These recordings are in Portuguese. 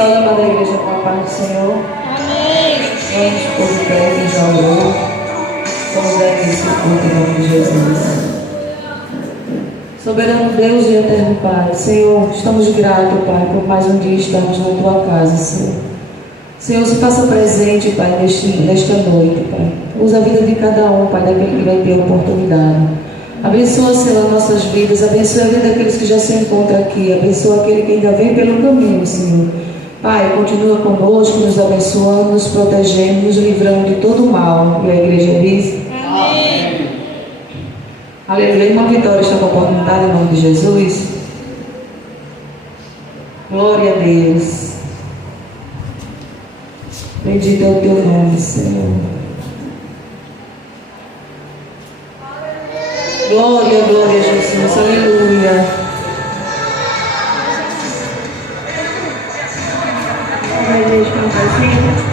Saúde, amada igreja, com a paz do Senhor. Amém. Vamos por de pé, quem já orou. Vamos dar esse culto em nome de Jesus. Soberano Deus e eterno Pai, Senhor, estamos gratos, Pai, por mais um dia estarmos na Tua casa, Senhor. Senhor, se faça presente, Pai, nesta noite, Pai. Usa a vida de cada um, Pai, daquele que vai ter a oportunidade. Abençoa, Senhor, nossas vidas. Abençoa a vida daqueles que já se encontram aqui. Abençoa aquele que ainda vem pelo caminho, Senhor. Pai, continua conosco, nos abençoando, nos protegendo, nos livrando de todo o mal. E a igreja diz: amém. Aleluia. Uma vitória está com a oportunidade em nome de Jesus. Glória a Deus. Bendito é o teu nome, Senhor. Glória, glória a Jesus. Aleluia. Vai deixar um pouquinho.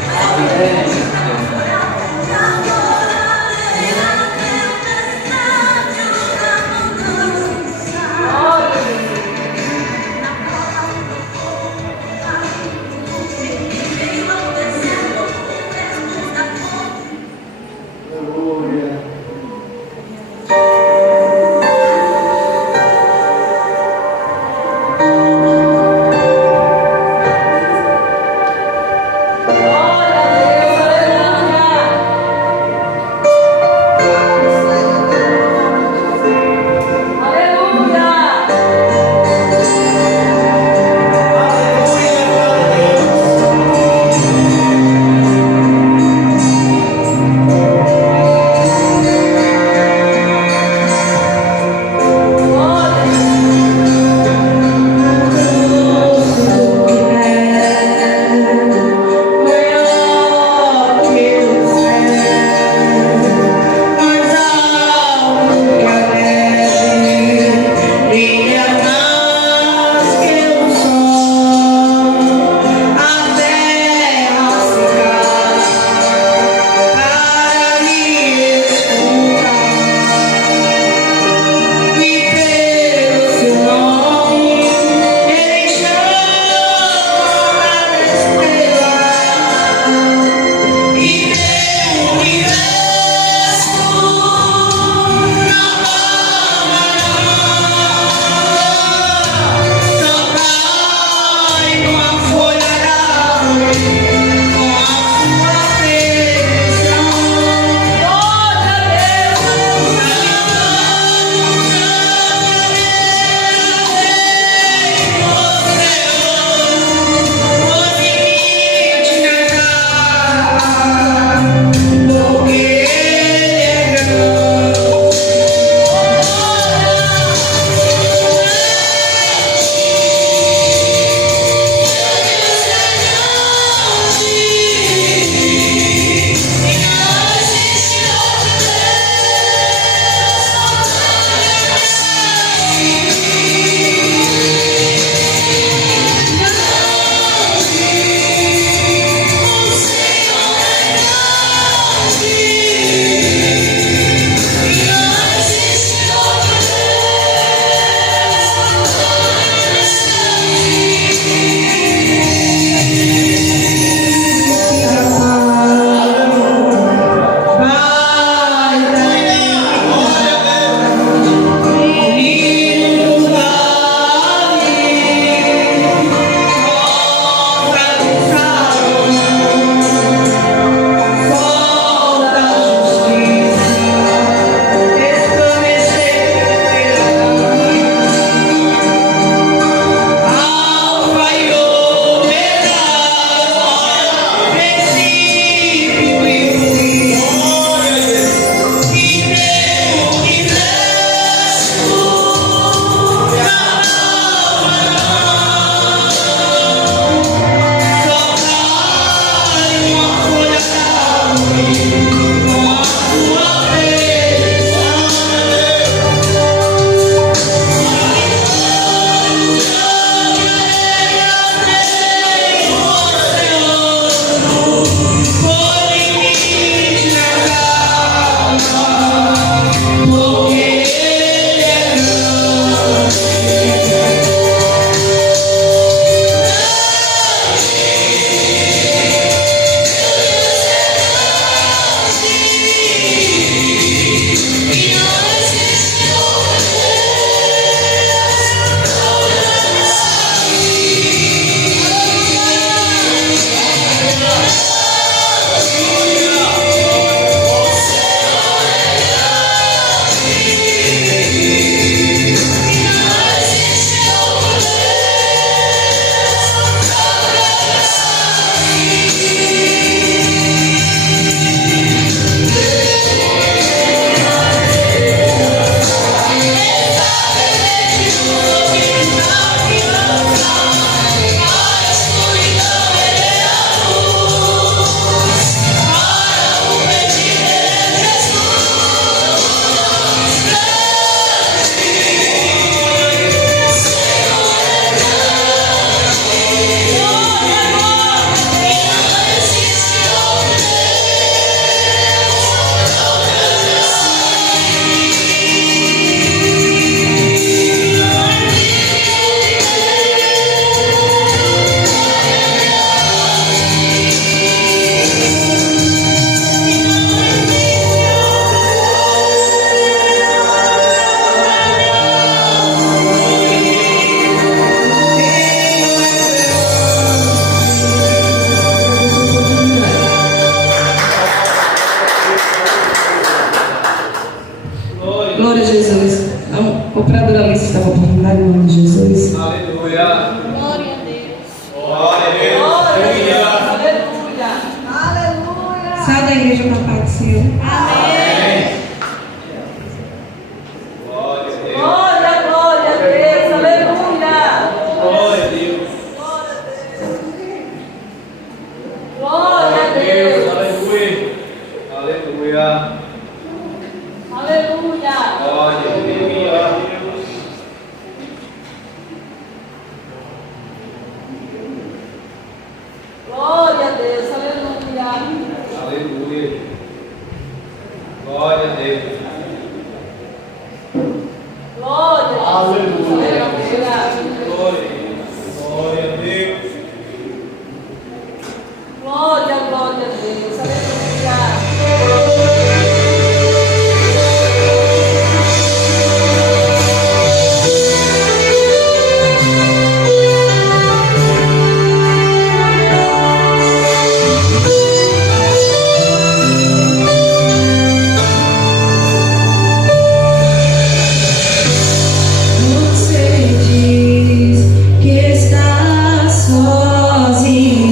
Glória a Jesus. A operadora Alice estava por lá, em nome de Jesus. Aleluia. Glória a Deus. Glória a Deus. Aleluia. Aleluia. Sai da igreja para a paz do Senhor. Amém. Glória a Deus. Glória, glória a Deus. Aleluia. Glória a Deus. Glória a Deus. Aleluia. Aleluia. Aleluia. Glória a Deus. Glória a Deus. Aleluia. Aleluia. Glória a Deus. Glória a Deus. Aleluia. Glória a Deus. Glória, glória a Deus. Aleluia. Você diz que está sozinho.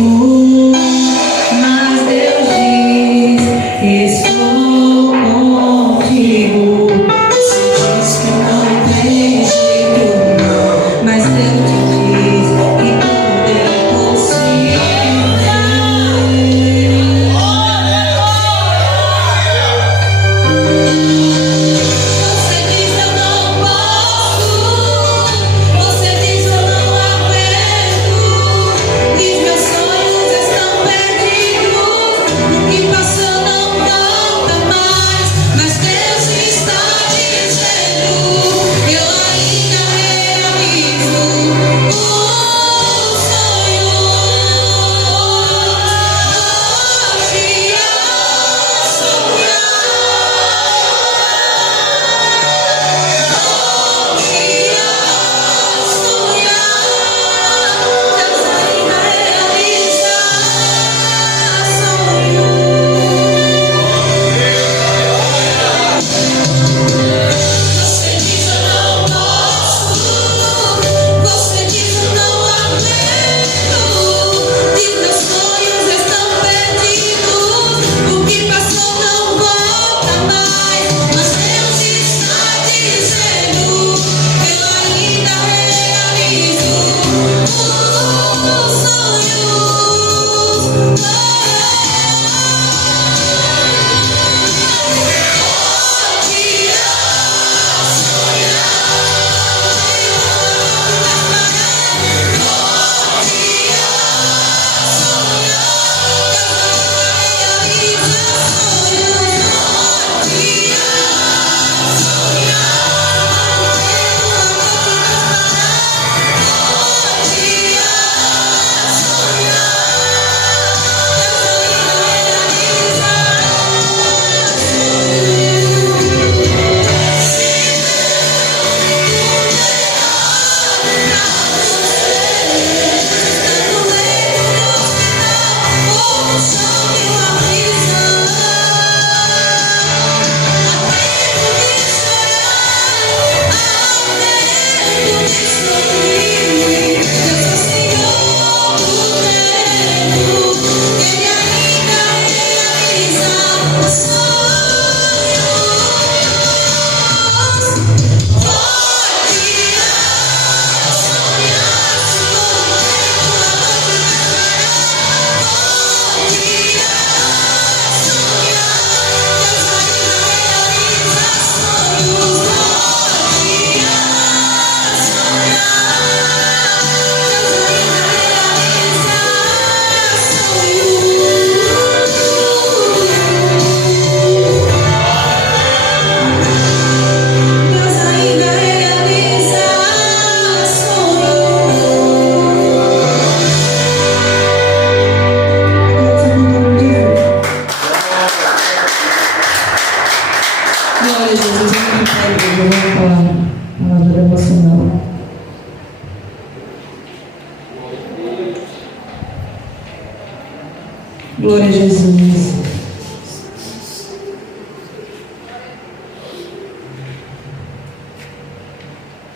Glória a Jesus.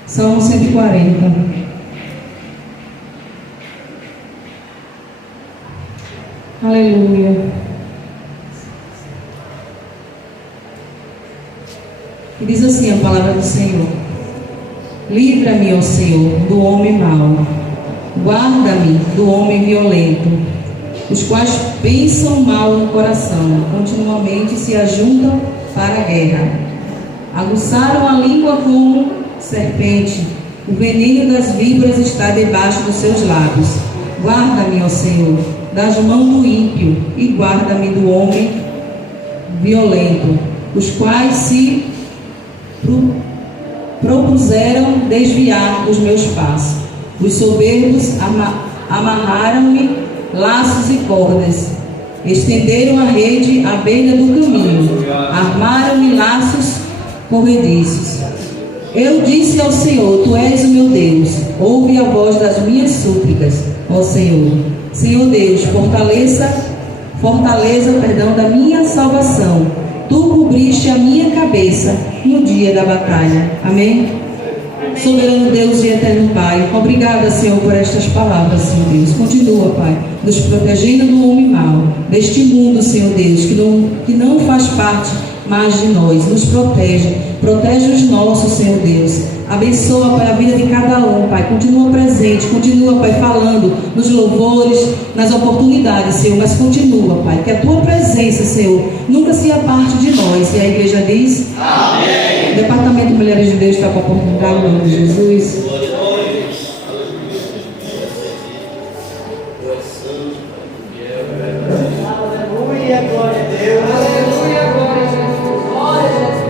Salmo 140. Aleluia. E diz assim a palavra do Senhor: livra-me, ó Senhor, do homem mau, guarda-me do homem violento, os quais pensam mal no coração, continuamente se ajuntam para a guerra. Aguçaram a língua como serpente, o veneno das víboras está debaixo dos seus lábios. Guarda-me, ó Senhor, das mãos do ímpio, e guarda-me do homem violento, os quais se propuseram desviar os meus passos. Os soberbos amarraram-me laços e cordas, estenderam a rede à beira do caminho, armaram-me laços corrediços. Eu disse ao Senhor: Tu és o meu Deus, ouve a voz das minhas súplicas, ó Senhor. Senhor Deus, fortaleza da minha salvação. Tu cobriste a minha cabeça no dia da batalha. Amém? Soberano Deus e eterno Pai, obrigada, Senhor, por estas palavras, Senhor Deus. Continua, Pai, nos protegendo do homem mau, deste mundo, Senhor Deus, que não faz parte mais de nós. Nos protege os nossos, Senhor Deus. Abençoa, Pai, a vida de cada um, Pai. Continua presente, continua, Pai, falando nos louvores, nas oportunidades, Senhor, mas continua, Pai, que a Tua presença, Senhor, nunca se aparte de nós. E a igreja diz: amém. O Departamento de Mulheres de Deus está com a oportunidade, em nome de Jesus. Aleluia, glória a Deus. Aleluia, glória a Jesus. Glória a Jesus.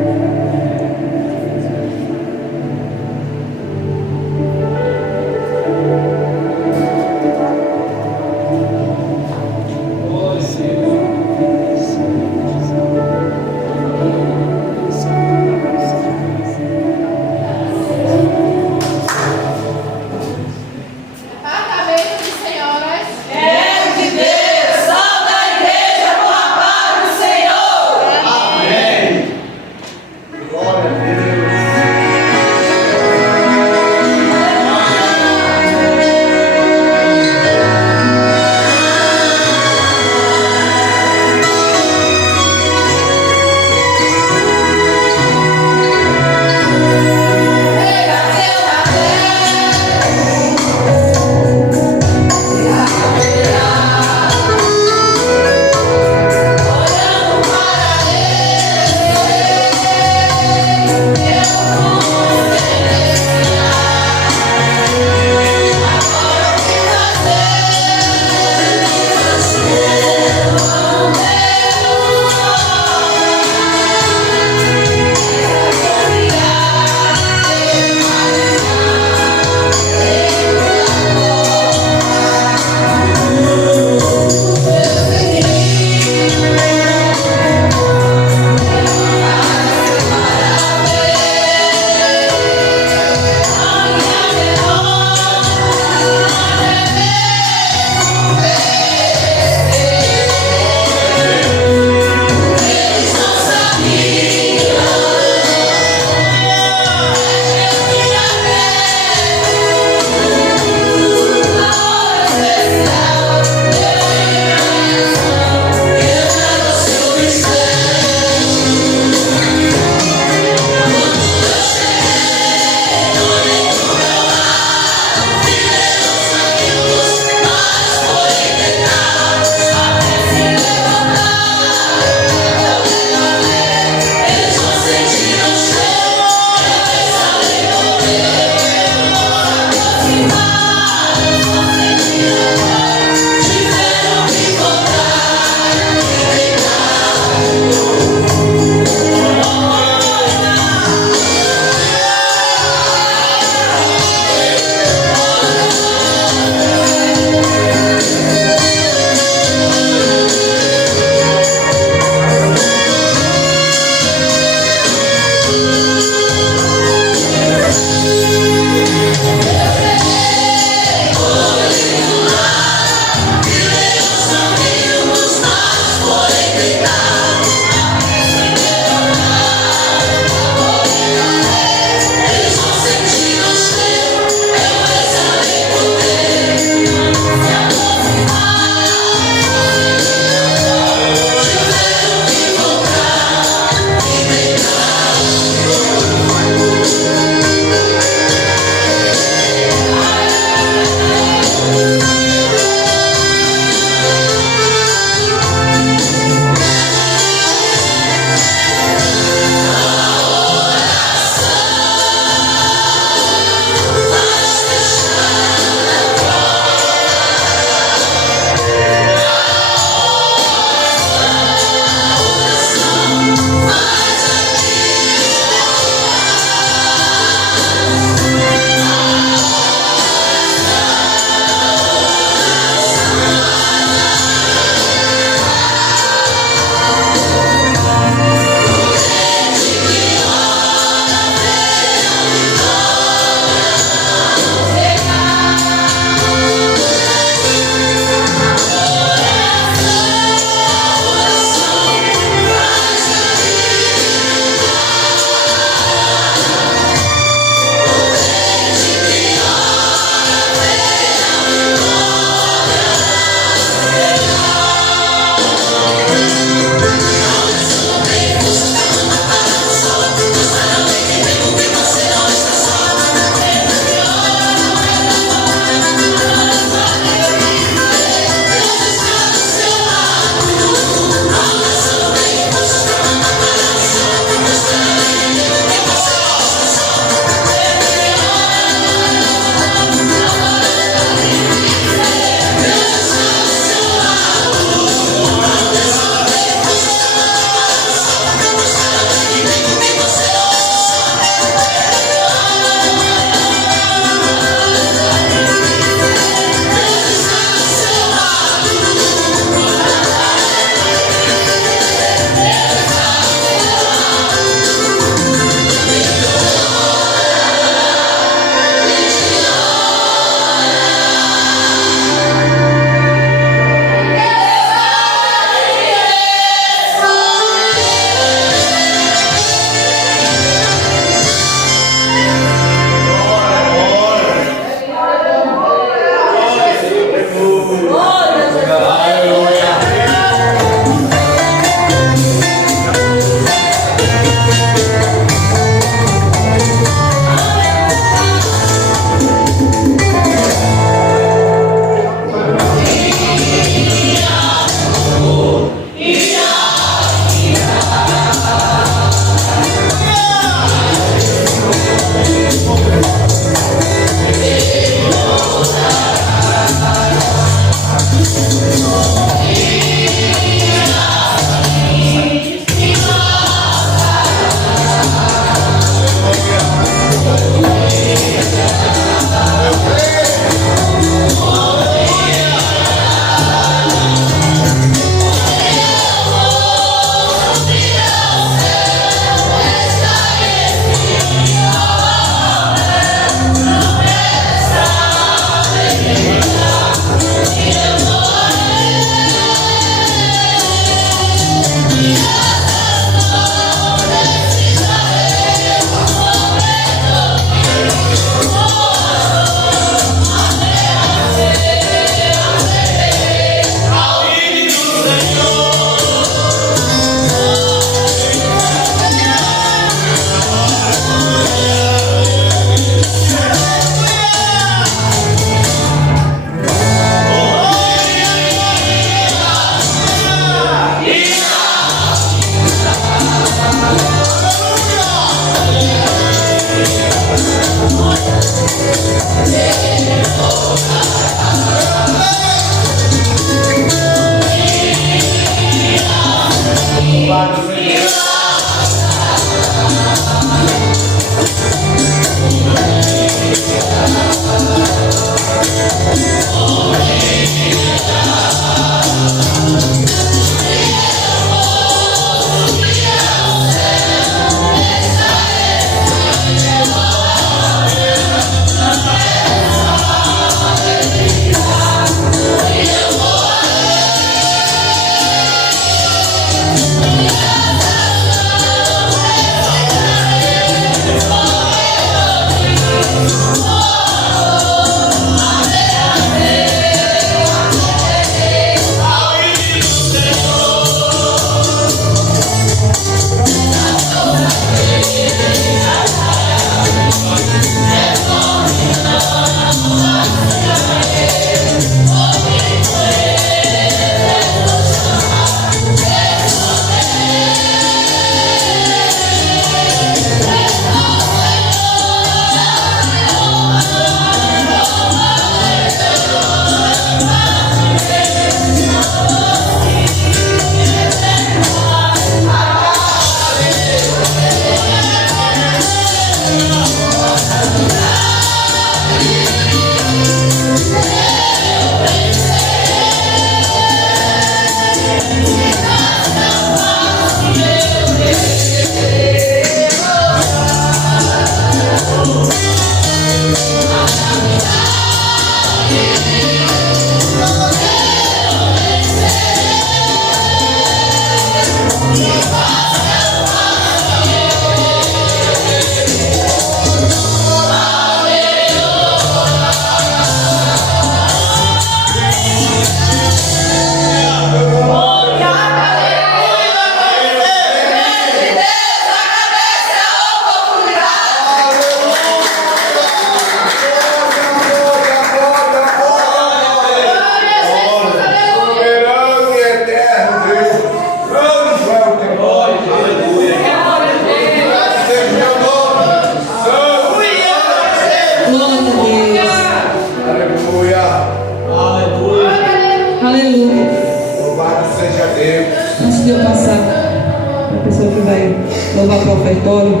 louvar para o ofertório,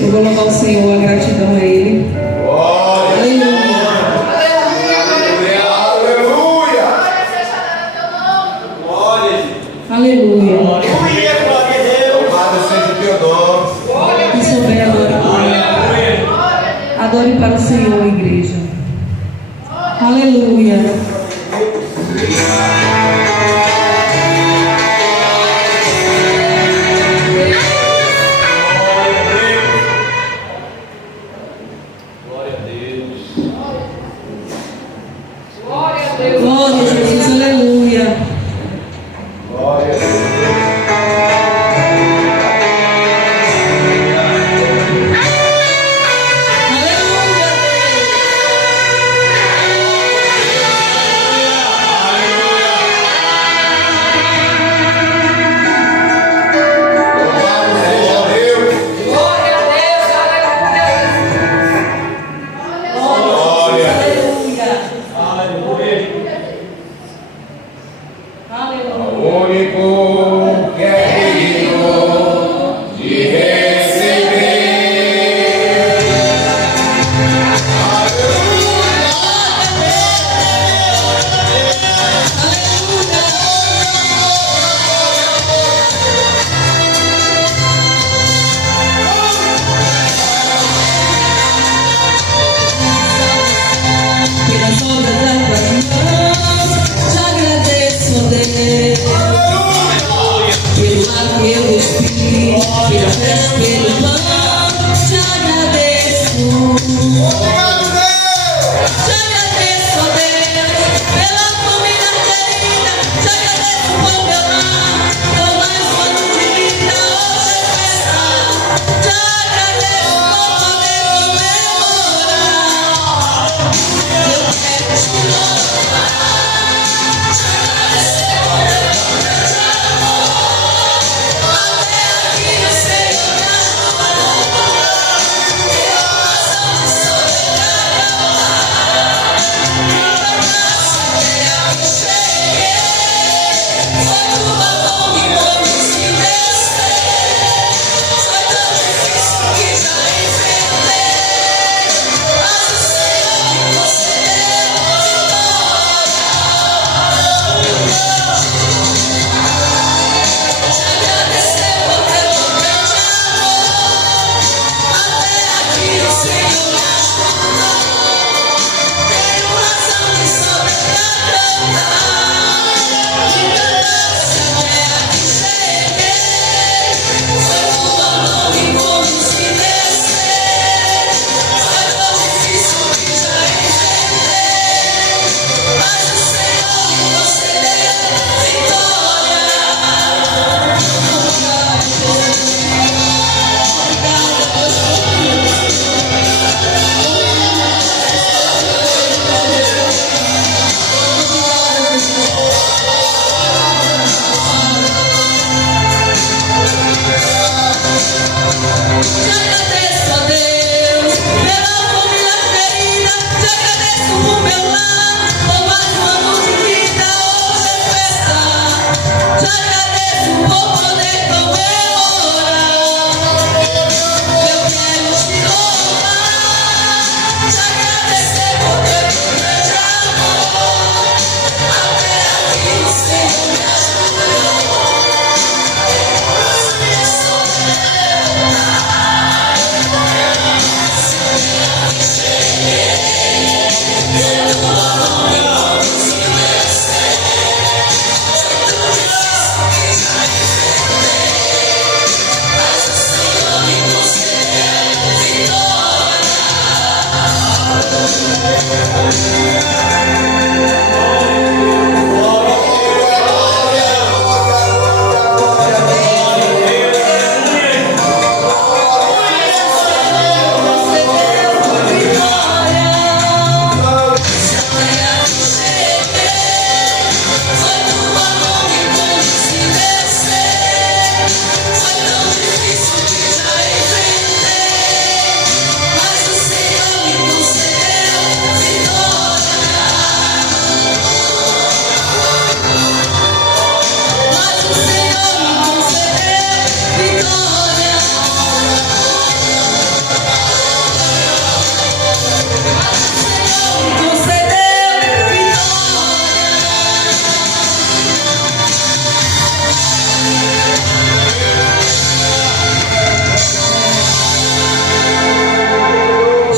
eu vou louvar o Senhor, a gratidão a Ele. Aleluia. Aleluia. Louvado seja o teu nome. Isso bem, adore para o Senhor, igreja. Aleluia. Glória a Jesus, aleluia. Glória a Deus.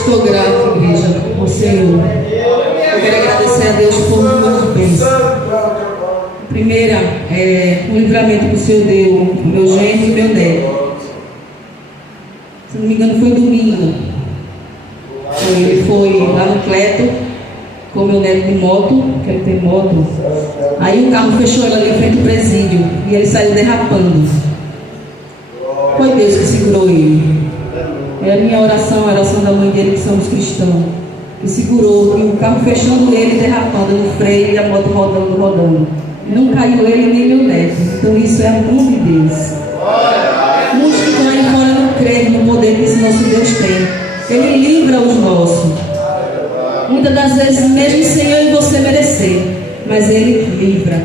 Estou grato, igreja, ao Senhor. Eu quero agradecer a Deus por muitas bênçãos. A primeira é o livramento que o Senhor deu, meu genro e meu neto. Se não me engano, foi domingo. Ele foi lá no Cleto com meu neto de moto, que ele tem moto. Aí o carro fechou ele ali em frente ao presídio e ele saiu derrapando. Foi Deus que segurou ele. É a minha oração, a oração da mãe dele, que somos cristãos, que segurou, e o carro fechando ele, derrapando no freio e a moto rodando. Não caiu ele nem meu neto. Então isso é a mão de Deus. Muitos que estão aí fora não creem no poder que esse nosso Deus tem. Ele livra os nossos. Muitas das vezes, mesmo sem eu e você merecer, mas Ele livra.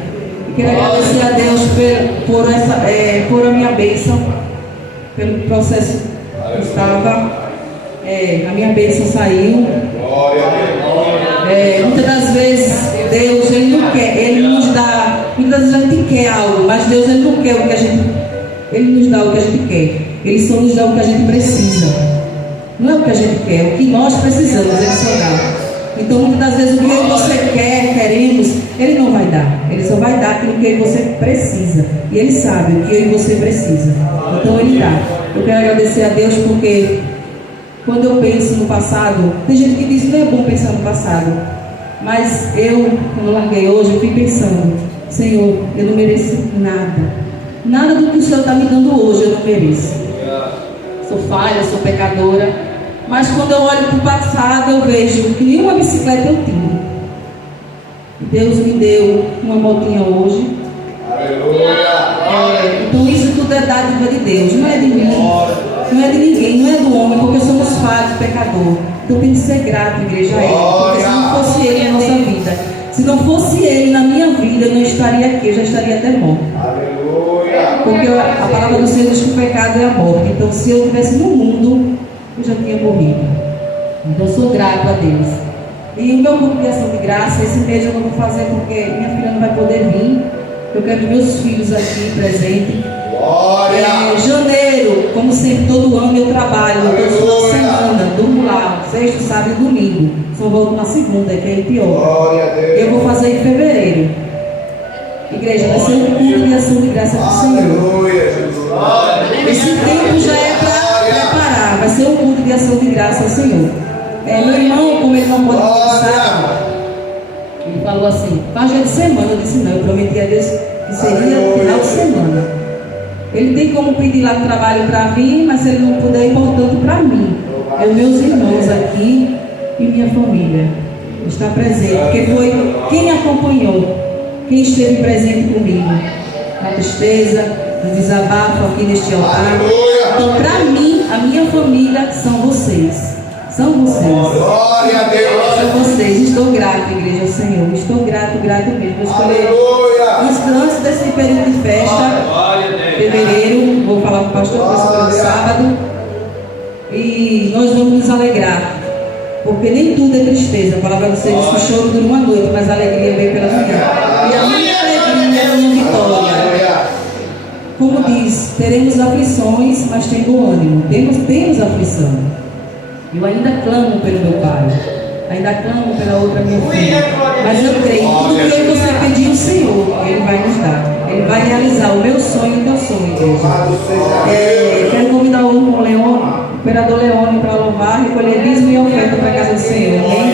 E quero agradecer a Deus por a minha bênção, pelo processo que estava. A minha bênção saiu. Muitas das vezes, Deus, Ele não quer, Ele nos dá. Muitas vezes a gente quer algo, mas Deus, Ele não quer o que a gente. Ele nos dá o que a gente quer. Ele só nos dá o que a gente precisa. Não é o que a gente quer, é o que nós precisamos, Ele só dá. Então, muitas das vezes, o que eu e você queremos, Ele não vai dar. Ele só vai dar aquilo que eu e você precisa. E Ele sabe o que eu e você precisa. Então, Ele dá. Eu quero agradecer a Deus porque quando eu penso no passado, tem gente que diz que não é bom pensar no passado. Mas quando eu larguei hoje, eu fui pensando, Senhor, eu não mereço nada. Nada do que o Senhor está me dando hoje, eu não mereço. Sou falha, sou pecadora. Mas quando eu olho para o passado, eu vejo que nenhuma bicicleta eu tinha. Deus me deu uma motinha hoje. Então isso tudo é dádiva de Deus. Não é de mim, não é de ninguém, não é do homem, porque somos falhos, pecador. Então tem que ser grato, igreja, a Ele. Porque se não fosse Ele na nossa vida, se não fosse Ele na minha vida, eu não estaria aqui, eu já estaria até morto. Porque a palavra do Senhor diz que o pecado é a morte. Então se eu estivesse no mundo, eu já tinha morrido. Então eu sou grato a Deus. E o meu culto de ação de graça, esse mês eu não vou fazer porque minha filha não vai poder vir. Eu quero meus filhos aqui presentes. Janeiro, como sempre, todo ano eu trabalho, toda semana, durmo lá, sexta, sábado e domingo. Só volto na segunda, que é pior. Eu vou fazer em fevereiro. Igreja, vai ser um culto de ação de graça do Senhor. Esse tempo já é para preparar, vai ser um culto de ação de graça ao Senhor. Meu irmão, como ele não pode pensar, ele falou assim, faz dia de semana. Eu disse não, eu prometi a Deus que seria final de semana. Ele tem como pedir lá de trabalho para vir, mas se ele não puder, é importante para mim. Meus irmãos aqui e minha família está presente, porque foi quem acompanhou, quem esteve presente comigo, na tristeza, no desabafo aqui neste altar. Então, para mim, a minha família são vocês. São vocês. Glória a Deus. São vocês. Estou grato, igreja, ao Senhor. Estou grato mesmo. Eu escolhi antes desse período de festa, fevereiro, vou falar com o pastor no sábado. E nós vamos nos alegrar. Porque nem tudo é tristeza. A palavra do Senhor diz que o choro dura uma noite, mas a alegria vem pela manhã. E a minha alegria é a minha vitória. Como diz, teremos aflições, mas tendo ânimo. Temos aflição. Eu ainda clamo pelo meu pai, ainda clamo pela outra minha filha, mas eu creio, tudo que você pedir ao Senhor, Ele vai nos dar, Ele vai realizar o meu sonho e o teu sonho, igreja. Quero convidar o Leone, o imperador Leone, para louvar, recolher dízimo e oferta para a casa do Senhor, amém?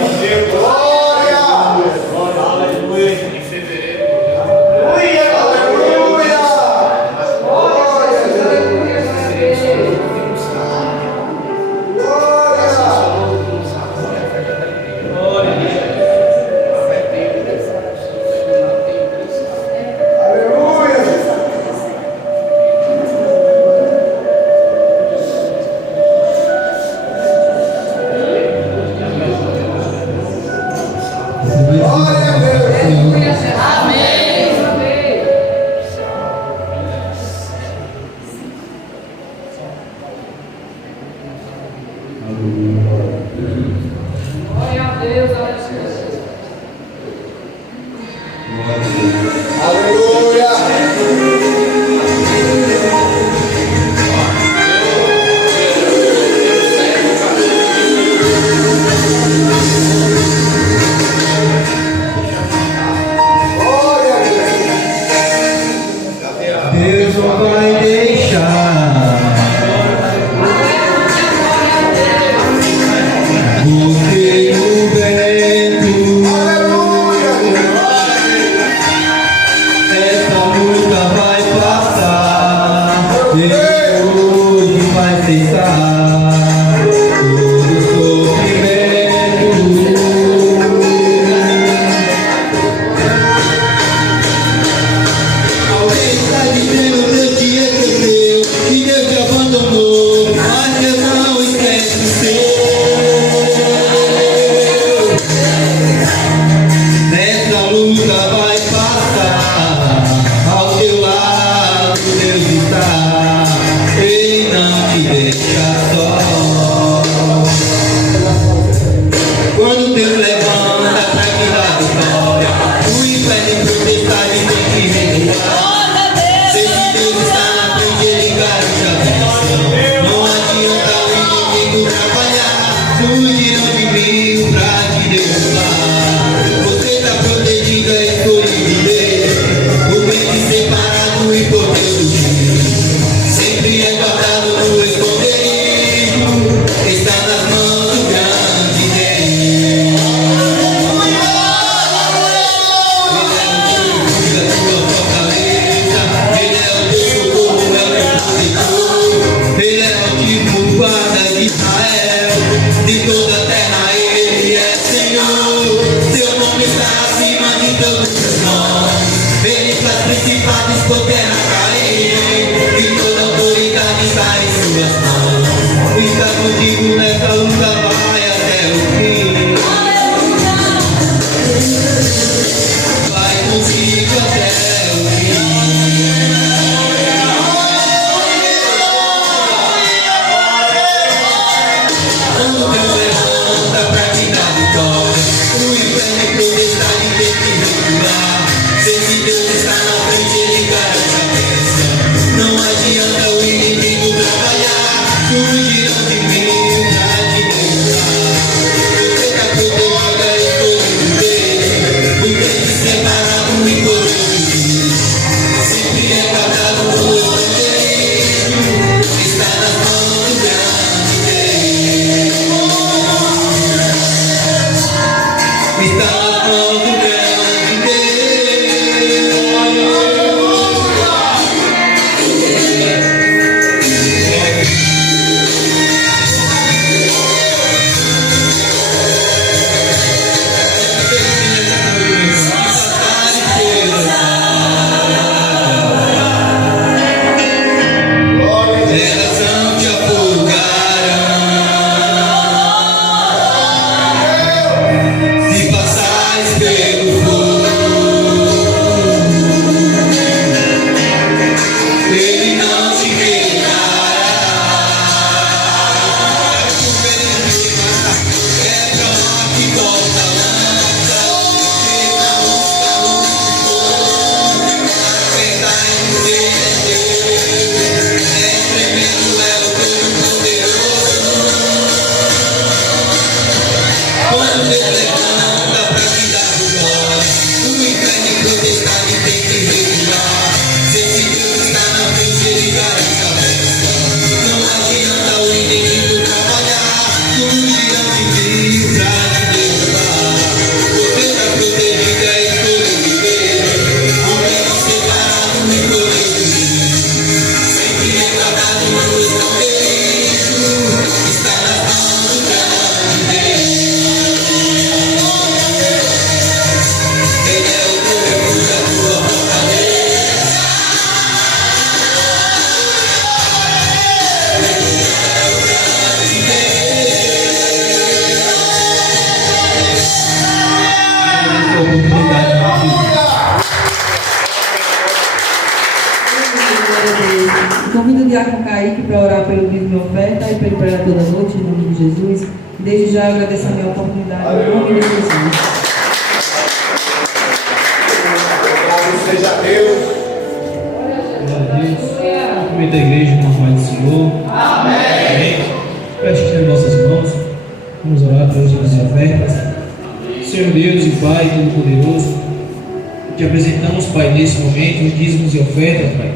abandonou, mas Deus não esquece o seu. Nessa luta vai passar, ao teu lado Deus está, Ele não te deixa só. Quando Deus levanta pra que dá vitória, o inferno protestade tem que recuar. Se Deus está na frente, Ele garante a bênção. Não adianta o inimigo trabalhar, fugiram de mim pra te derrubar. Você está protegido, é escolhido dele, o bem te separado e por Deus ungido. Sempre é guardado no esconderijo, está nas mãos do grande Deus. Ele é o teu refúgio, a tua fortaleza, Ele é o teu socorro, é o teu protetor. Ele é o tipo guarda de Israel, de toda a terra Ele é Senhor. Seu nome está acima de todos os nomes, Ele faz principados por terra cair, e toda autoridade está em suas mãos. Está contigo nessa luta, vai até o fim. Vai contigo até o fim. Quando Deus levanta pra te dar vitória, o inferno e protestade tem que recuar. Se Deus está na frente, Ele garante a bênção. Não adianta o inimigo trabalhar, fugirão de mim pra te derrubar. Você está protegido, é escolhido dele, o bem te separado e por Deus ungido. Sempre é guardado no esconderijo, está nas mãos do grande Deus. Está nas mãos do grande Deus. Elas não te afogarão. Se passares pelo fogo, Ele não te queimará. É pra lá que volta a lança, que não está no verdade em Deus. É tremendo, é o Todo-Poderoso. Quando Deus levanta pra te dar vitória, o inferno e protestade tem que recuar. Se Deus está na frente, Ele garante a bênção. Não adianta o inimigo trabalhar, fugirão de mim pra te derrubar. Você está protegido, é escolhido dele, o bem te separado e por Deus ungido. Sempre é guardado no esconderijo, está nas mãos do grande Deus. Ele é o teu refúgio, a tua fortaleza. Essa oportunidade na vida. Convido o diácono Kaique para orar pelo dízimo e oferta e pelo pregador da noite, em nome de Jesus. Desde já agradecendo a oportunidade, em nome de Jesus. Louvado seja Deus. Glória a Deus. Cumprimento a igreja com a paz do Senhor. Amém. Feche as nossas mãos. Vamos orar pelas nossas ofertas. Senhor Deus e Pai Todo-Poderoso, te apresentamos, Pai, nesse momento, os dízimos e ofertas, Pai.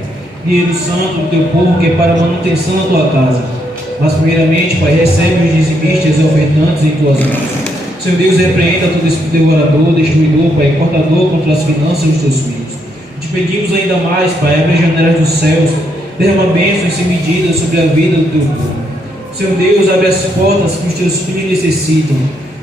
Dinheiro santo do teu povo que é para a manutenção da tua casa. Mas primeiramente, Pai, recebe os dizimistas e ofertantes em tuas mãos. Senhor Deus, repreenda todo esse devorador, destruidor, Pai, cortador contra as finanças dos teus filhos. Te pedimos ainda mais, Pai, abre as janelas dos céus, derrama bênçãos sem medida sobre a vida do teu povo. Senhor Deus, abre as portas que os teus filhos necessitam.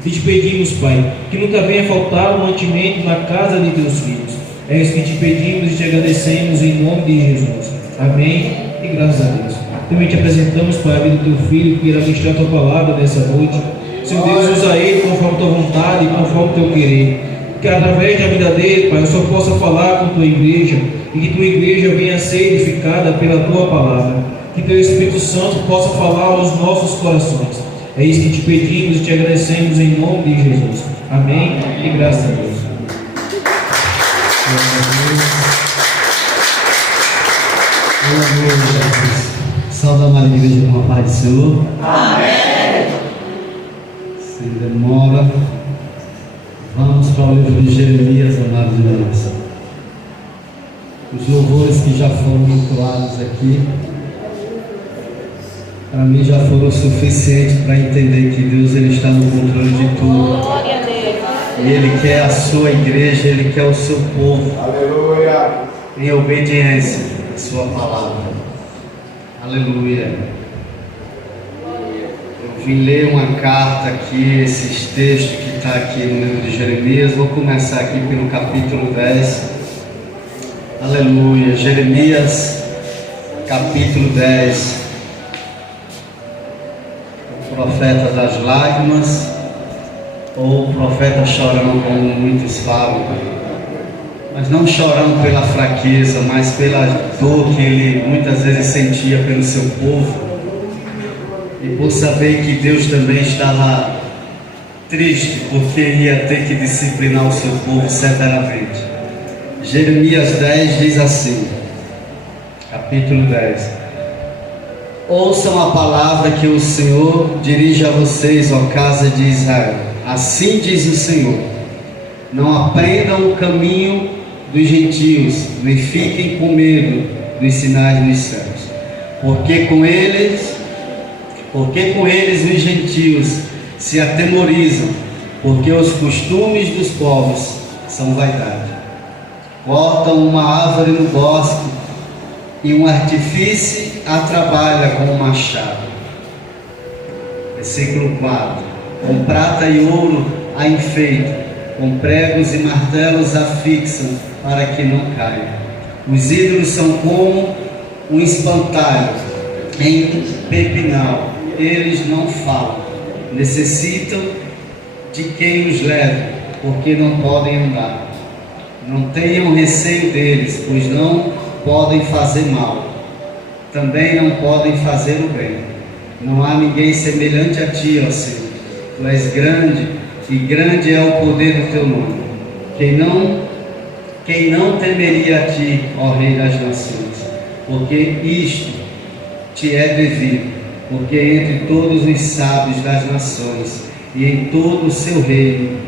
E te pedimos, Pai, que nunca venha faltar o mantimento na casa de teus filhos. É isso que te pedimos e te agradecemos em nome de Jesus. Amém e graças a Deus. Também te apresentamos, Pai, a vida do teu filho, que irá ministrar a tua palavra nessa noite. Senhor Deus, usa ele conforme a tua vontade, conforme o teu querer. Que através da vida dele, Pai, eu só possa falar com a tua igreja e que tua igreja venha a ser edificada pela tua palavra. Que teu Espírito Santo possa falar aos nossos corações. É isso que te pedimos e te agradecemos em nome de Jesus. Amém e graças a Deus. Salve a amada igreja com a paz do Senhor. Amém. Sem demora, vamos para o livro de Jeremias, amados irmãos. Os louvores que já foram entoados aqui, para mim já foram suficientes para entender que Deus ele está no controle de tudo. Glória a Deus. E Ele quer a sua igreja, Ele quer o seu povo Aleluia. em obediência à sua palavra. Aleluia. Eu vim ler uma carta aqui, esses textos que está aqui no livro de Jeremias. Vou começar aqui pelo capítulo 10. Aleluia. Jeremias, capítulo 10. O profeta das lágrimas, ou o profeta chorão, como muitos falam. Mas não chorando pela fraqueza, mas pela dor que ele muitas vezes sentia pelo seu povo, e por saber que Deus também estava triste, porque ia ter que disciplinar o seu povo severamente. Jeremias 10 diz assim, capítulo 10: Ouçam a palavra que o Senhor dirige a vocês, ó casa de Israel. Assim diz o Senhor: não aprendam o caminho dos gentios, nem fiquem com medo dos sinais dos céus, porque com eles os gentios se atemorizam, porque os costumes dos povos são vaidade. Cortam uma árvore no bosque e um artífice a trabalha com um machado. Versículo 4: com prata e ouro a enfeitam, com pregos e martelos a fixam, para que não caia. Os ídolos são como um espantalho em pepinal, eles não falam, necessitam de quem os leve, porque não podem andar. Não tenham receio deles, pois não podem fazer mal, também não podem fazer o bem. Não há ninguém semelhante a ti, ó Senhor. Tu és grande, e grande é o poder do teu nome. Quem não temeria a ti, ó Rei das nações? Porque isto te é devido, porque entre todos os sábios das nações e em todo o seu reino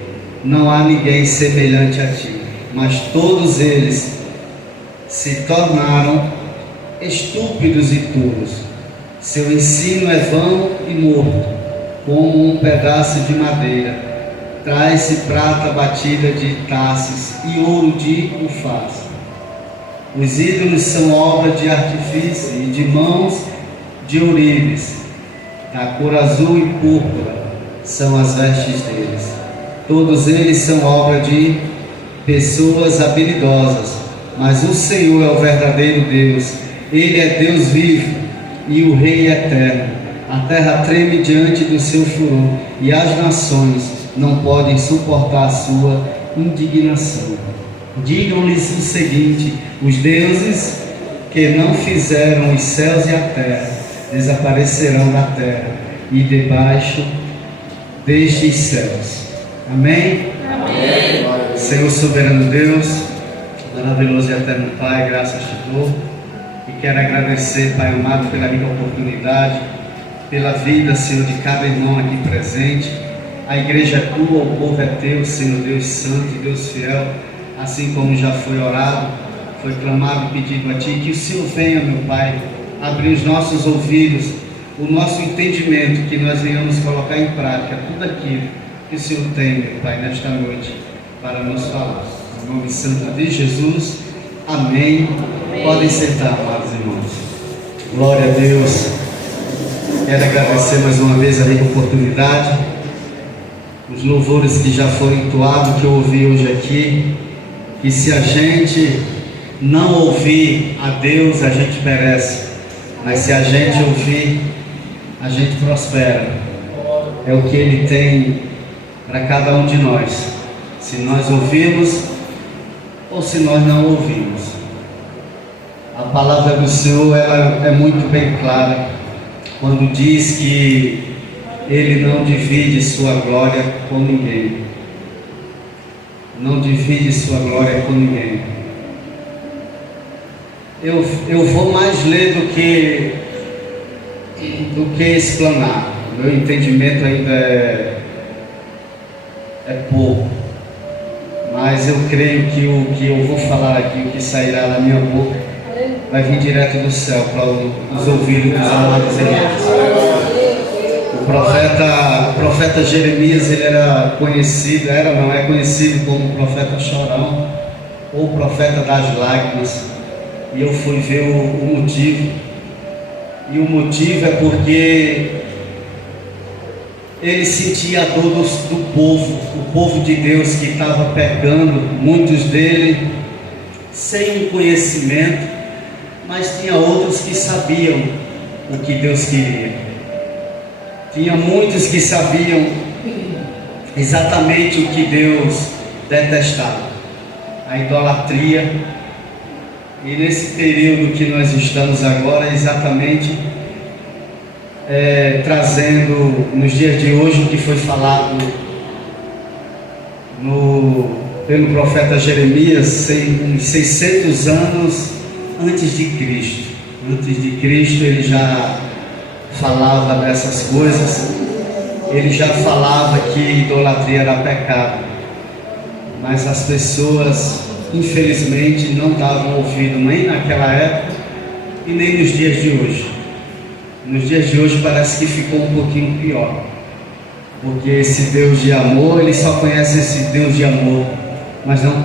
não há ninguém semelhante a ti. Mas todos eles se tornaram estúpidos e tolos. Seu ensino é vão e morto, como um pedaço de madeira. Traz-se prata batida de Tarsis e ouro de Ufaz. Os ídolos são obra de artifício e de mãos de ourives. Da cor azul e púrpura são as vestes deles. Todos eles são obra de pessoas habilidosas, mas o Senhor é o verdadeiro Deus. Ele é Deus vivo e o Rei eterno. A terra treme diante do seu furor, e as nações não podem suportar a sua indignação. Digam-lhes o seguinte: os deuses que não fizeram os céus e a terra desaparecerão da terra e debaixo destes céus. Amém? Amém. Senhor soberano Deus, maravilhoso e eterno Pai, graças te dou e quero agradecer, Pai amado, pela rica oportunidade, pela vida, Senhor, de cada irmão aqui presente. A igreja é tua, o povo é teu, Senhor Deus santo e Deus fiel, assim como já foi orado, foi clamado e pedido a ti, que o Senhor venha, meu Pai, abrir os nossos ouvidos, o nosso entendimento, que nós venhamos colocar em prática tudo aquilo que o Senhor tem, meu Pai, nesta noite, para nos falar. Em nome santo de Jesus, amém. Podem sentar, amados irmãos. Glória a Deus. Quero agradecer mais uma vez a rica oportunidade, os louvores que já foram entoados, que eu ouvi hoje aqui. E se a gente não ouvir a Deus, a gente perece. Mas se a gente ouvir, a gente prospera. É o que Ele tem para cada um de nós. Se nós ouvirmos ou se nós não ouvirmos. A palavra do Senhor ela é muito bem clara quando diz que Ele não divide sua glória com ninguém. Não divide sua glória com ninguém. Eu vou mais ler do que explanar. Meu entendimento ainda é pouco. Mas eu creio que o que eu vou falar aqui, o que sairá da minha boca, vai vir direto do céu para os ouvidos dos amados irmãos. O profeta Jeremias, ele era conhecido, é conhecido como o profeta chorão, ou o profeta das lágrimas. E eu fui ver o motivo. E o motivo é porque ele sentia a dor do povo, o povo de Deus que estava pecando, muitos dele sem conhecimento, mas tinha outros que sabiam o que Deus queria. Tinha muitos que sabiam exatamente o que Deus detestava, a idolatria. E nesse período que nós estamos agora, exatamente trazendo nos dias de hoje o que foi falado pelo profeta Jeremias, uns 600 anos antes de Cristo. Antes de Cristo ele já falava dessas coisas, ele já falava que idolatria era pecado, mas as pessoas infelizmente não davam ouvido nem naquela época e nem nos dias de hoje. Nos dias de hoje parece que ficou um pouquinho pior, porque esse Deus de amor, ele só conhece esse Deus de amor, mas não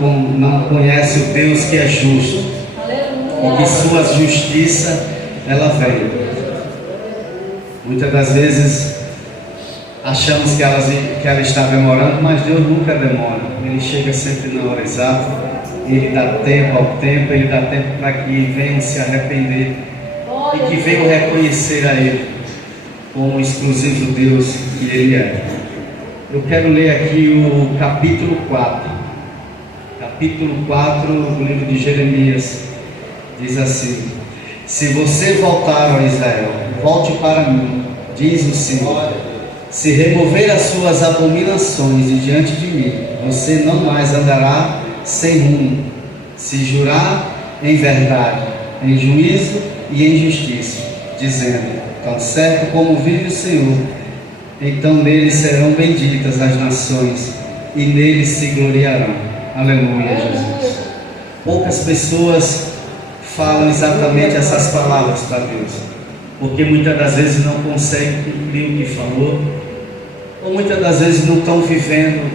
conhece o Deus que é justo, e que sua justiça ela vem. Muitas das vezes achamos que ela está demorando, mas Deus nunca demora. Ele chega sempre na hora exata. Ele dá tempo ao tempo, Ele dá tempo para que venham se arrepender e que venham reconhecer a Ele como o exclusivo Deus que Ele é. Eu quero ler aqui o capítulo 4. Capítulo 4 do livro de Jeremias. Diz assim: se você voltar, ó Israel, volte para mim, diz o Senhor. Se remover as suas abominações de diante de mim, você não mais andará sem rumo. Se jurar em verdade, em juízo e em justiça, dizendo: tão certo como vive o Senhor, então nele serão benditas as nações e nele se gloriarão. Aleluia, Jesus. Poucas pessoas falam exatamente essas palavras para Deus, porque muitas das vezes não conseguem cumprir o que falou, ou muitas das vezes não estão vivendo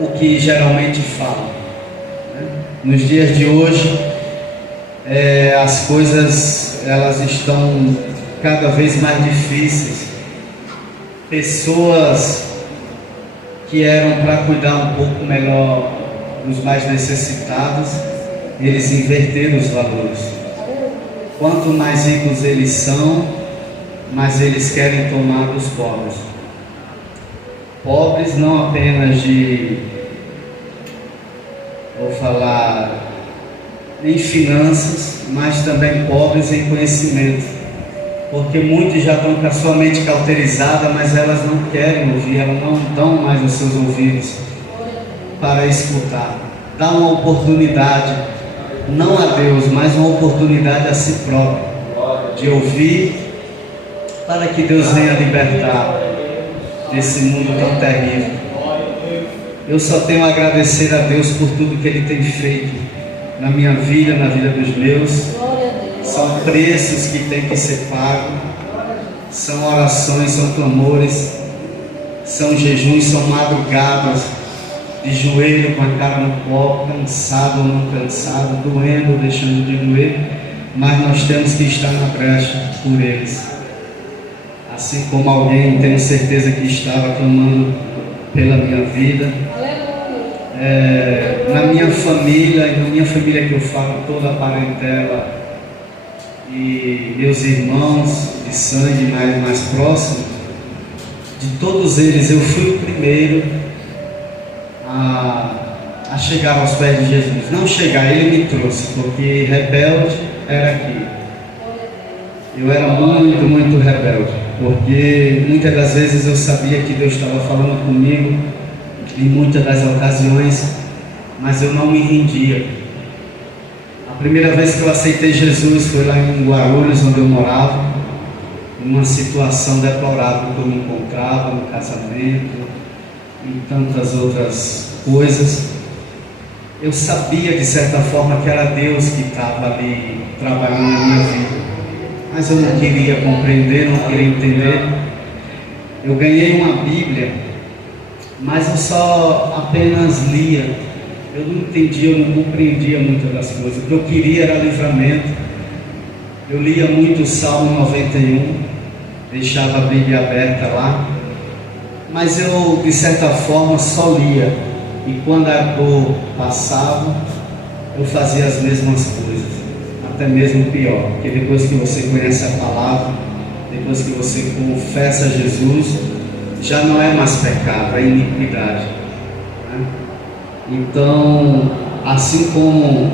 o que geralmente falam. Nos dias de hoje, as coisas elas estão cada vez mais difíceis. Pessoas que eram para cuidar um pouco melhor dos mais necessitados, eles inverteram os valores. Quanto mais ricos eles são, mais eles querem tomar dos pobres. Pobres não apenas vou falar em finanças, mas também pobres em conhecimento, porque muitos já estão com a sua mente cauterizada, mas elas não querem ouvir, elas não dão mais os seus ouvidos para escutar. Dá uma oportunidade, não a Deus, mas uma oportunidade a si próprio, de ouvir, para que Deus venha libertar desse mundo tão terrível. Eu só tenho a agradecer a Deus por tudo que Ele tem feito na minha vida, na vida dos meus. São preços que tem que ser pagos, são orações, são clamores, são jejuns, são madrugadas de joelho com a cara no pó, cansado ou não cansado, doendo ou deixando de doer, mas nós temos que estar na brecha por eles. Assim como alguém, tenho certeza que estava clamando pela minha vida, na minha família, e na minha família que eu falo, toda a parentela e meus irmãos de sangue mais próximos, de todos eles eu fui o primeiro a chegar aos pés de Jesus. Não chegar, ele me trouxe, porque rebelde era aqui. Eu era muito rebelde, porque muitas das vezes eu sabia que Deus estava falando comigo em muitas das ocasiões, mas eu não me rendia. A primeira vez que eu aceitei Jesus foi lá em Guarulhos, onde eu morava, numa situação deplorável que eu me encontrava, no casamento, em tantas outras coisas. Eu sabia de certa forma que era Deus que estava ali trabalhando na minha vida, mas eu não queria compreender, não queria entender. Eu ganhei uma Bíblia, mas eu só apenas lia. Eu não entendia, eu não compreendia muitas das coisas. O que eu queria era livramento. Eu lia muito o Salmo 91, deixava a Bíblia aberta lá, mas eu de certa forma só lia. E quando a dor passava, eu fazia as mesmas coisas, até mesmo pior, porque depois que você conhece a palavra, depois que você confessa Jesus, já não é mais pecado, é iniquidade, né? Então, assim como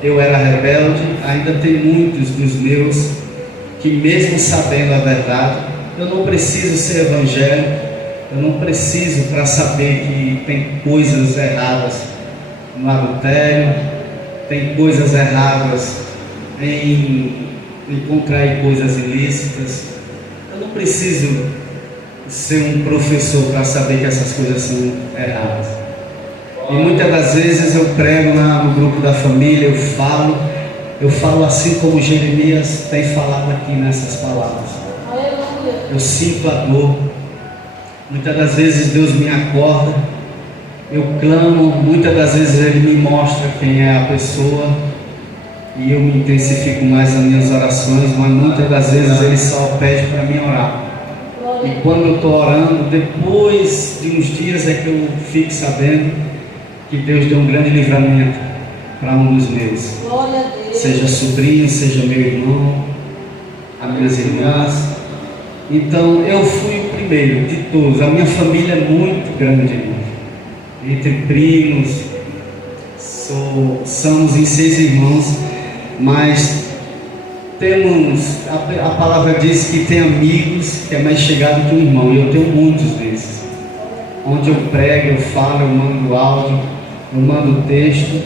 eu era rebelde, ainda tem muitos dos meus que, mesmo sabendo a verdade, eu não preciso ser evangélico, eu não preciso para saber que tem coisas erradas no adultério, tem coisas erradas em contrair coisas ilícitas. Eu não preciso ser um professor para saber que essas coisas são erradas. E muitas das vezes eu prego no grupo da família, eu falo assim como Jeremias tem falado aqui nessas palavras. Eu sinto a dor. Muitas das vezes Deus me acorda, eu clamo, muitas das vezes Ele me mostra quem é a pessoa e eu me intensifico mais nas minhas orações, mas muitas das vezes Ele só pede para mim orar. E quando eu estou orando, depois de uns dias é que eu fico sabendo que Deus deu um grande livramento para um dos meus. Seja sobrinho, seja meu irmão, as minhas irmãs. Então eu fui o primeiro de todos. A minha família é muito grande, entre primos, somos em 6 irmãos, mas temos, a palavra diz que tem amigos que é mais chegado que um irmão, e eu tenho muitos desses. Onde eu prego, eu falo, eu mando áudio, eu mando texto,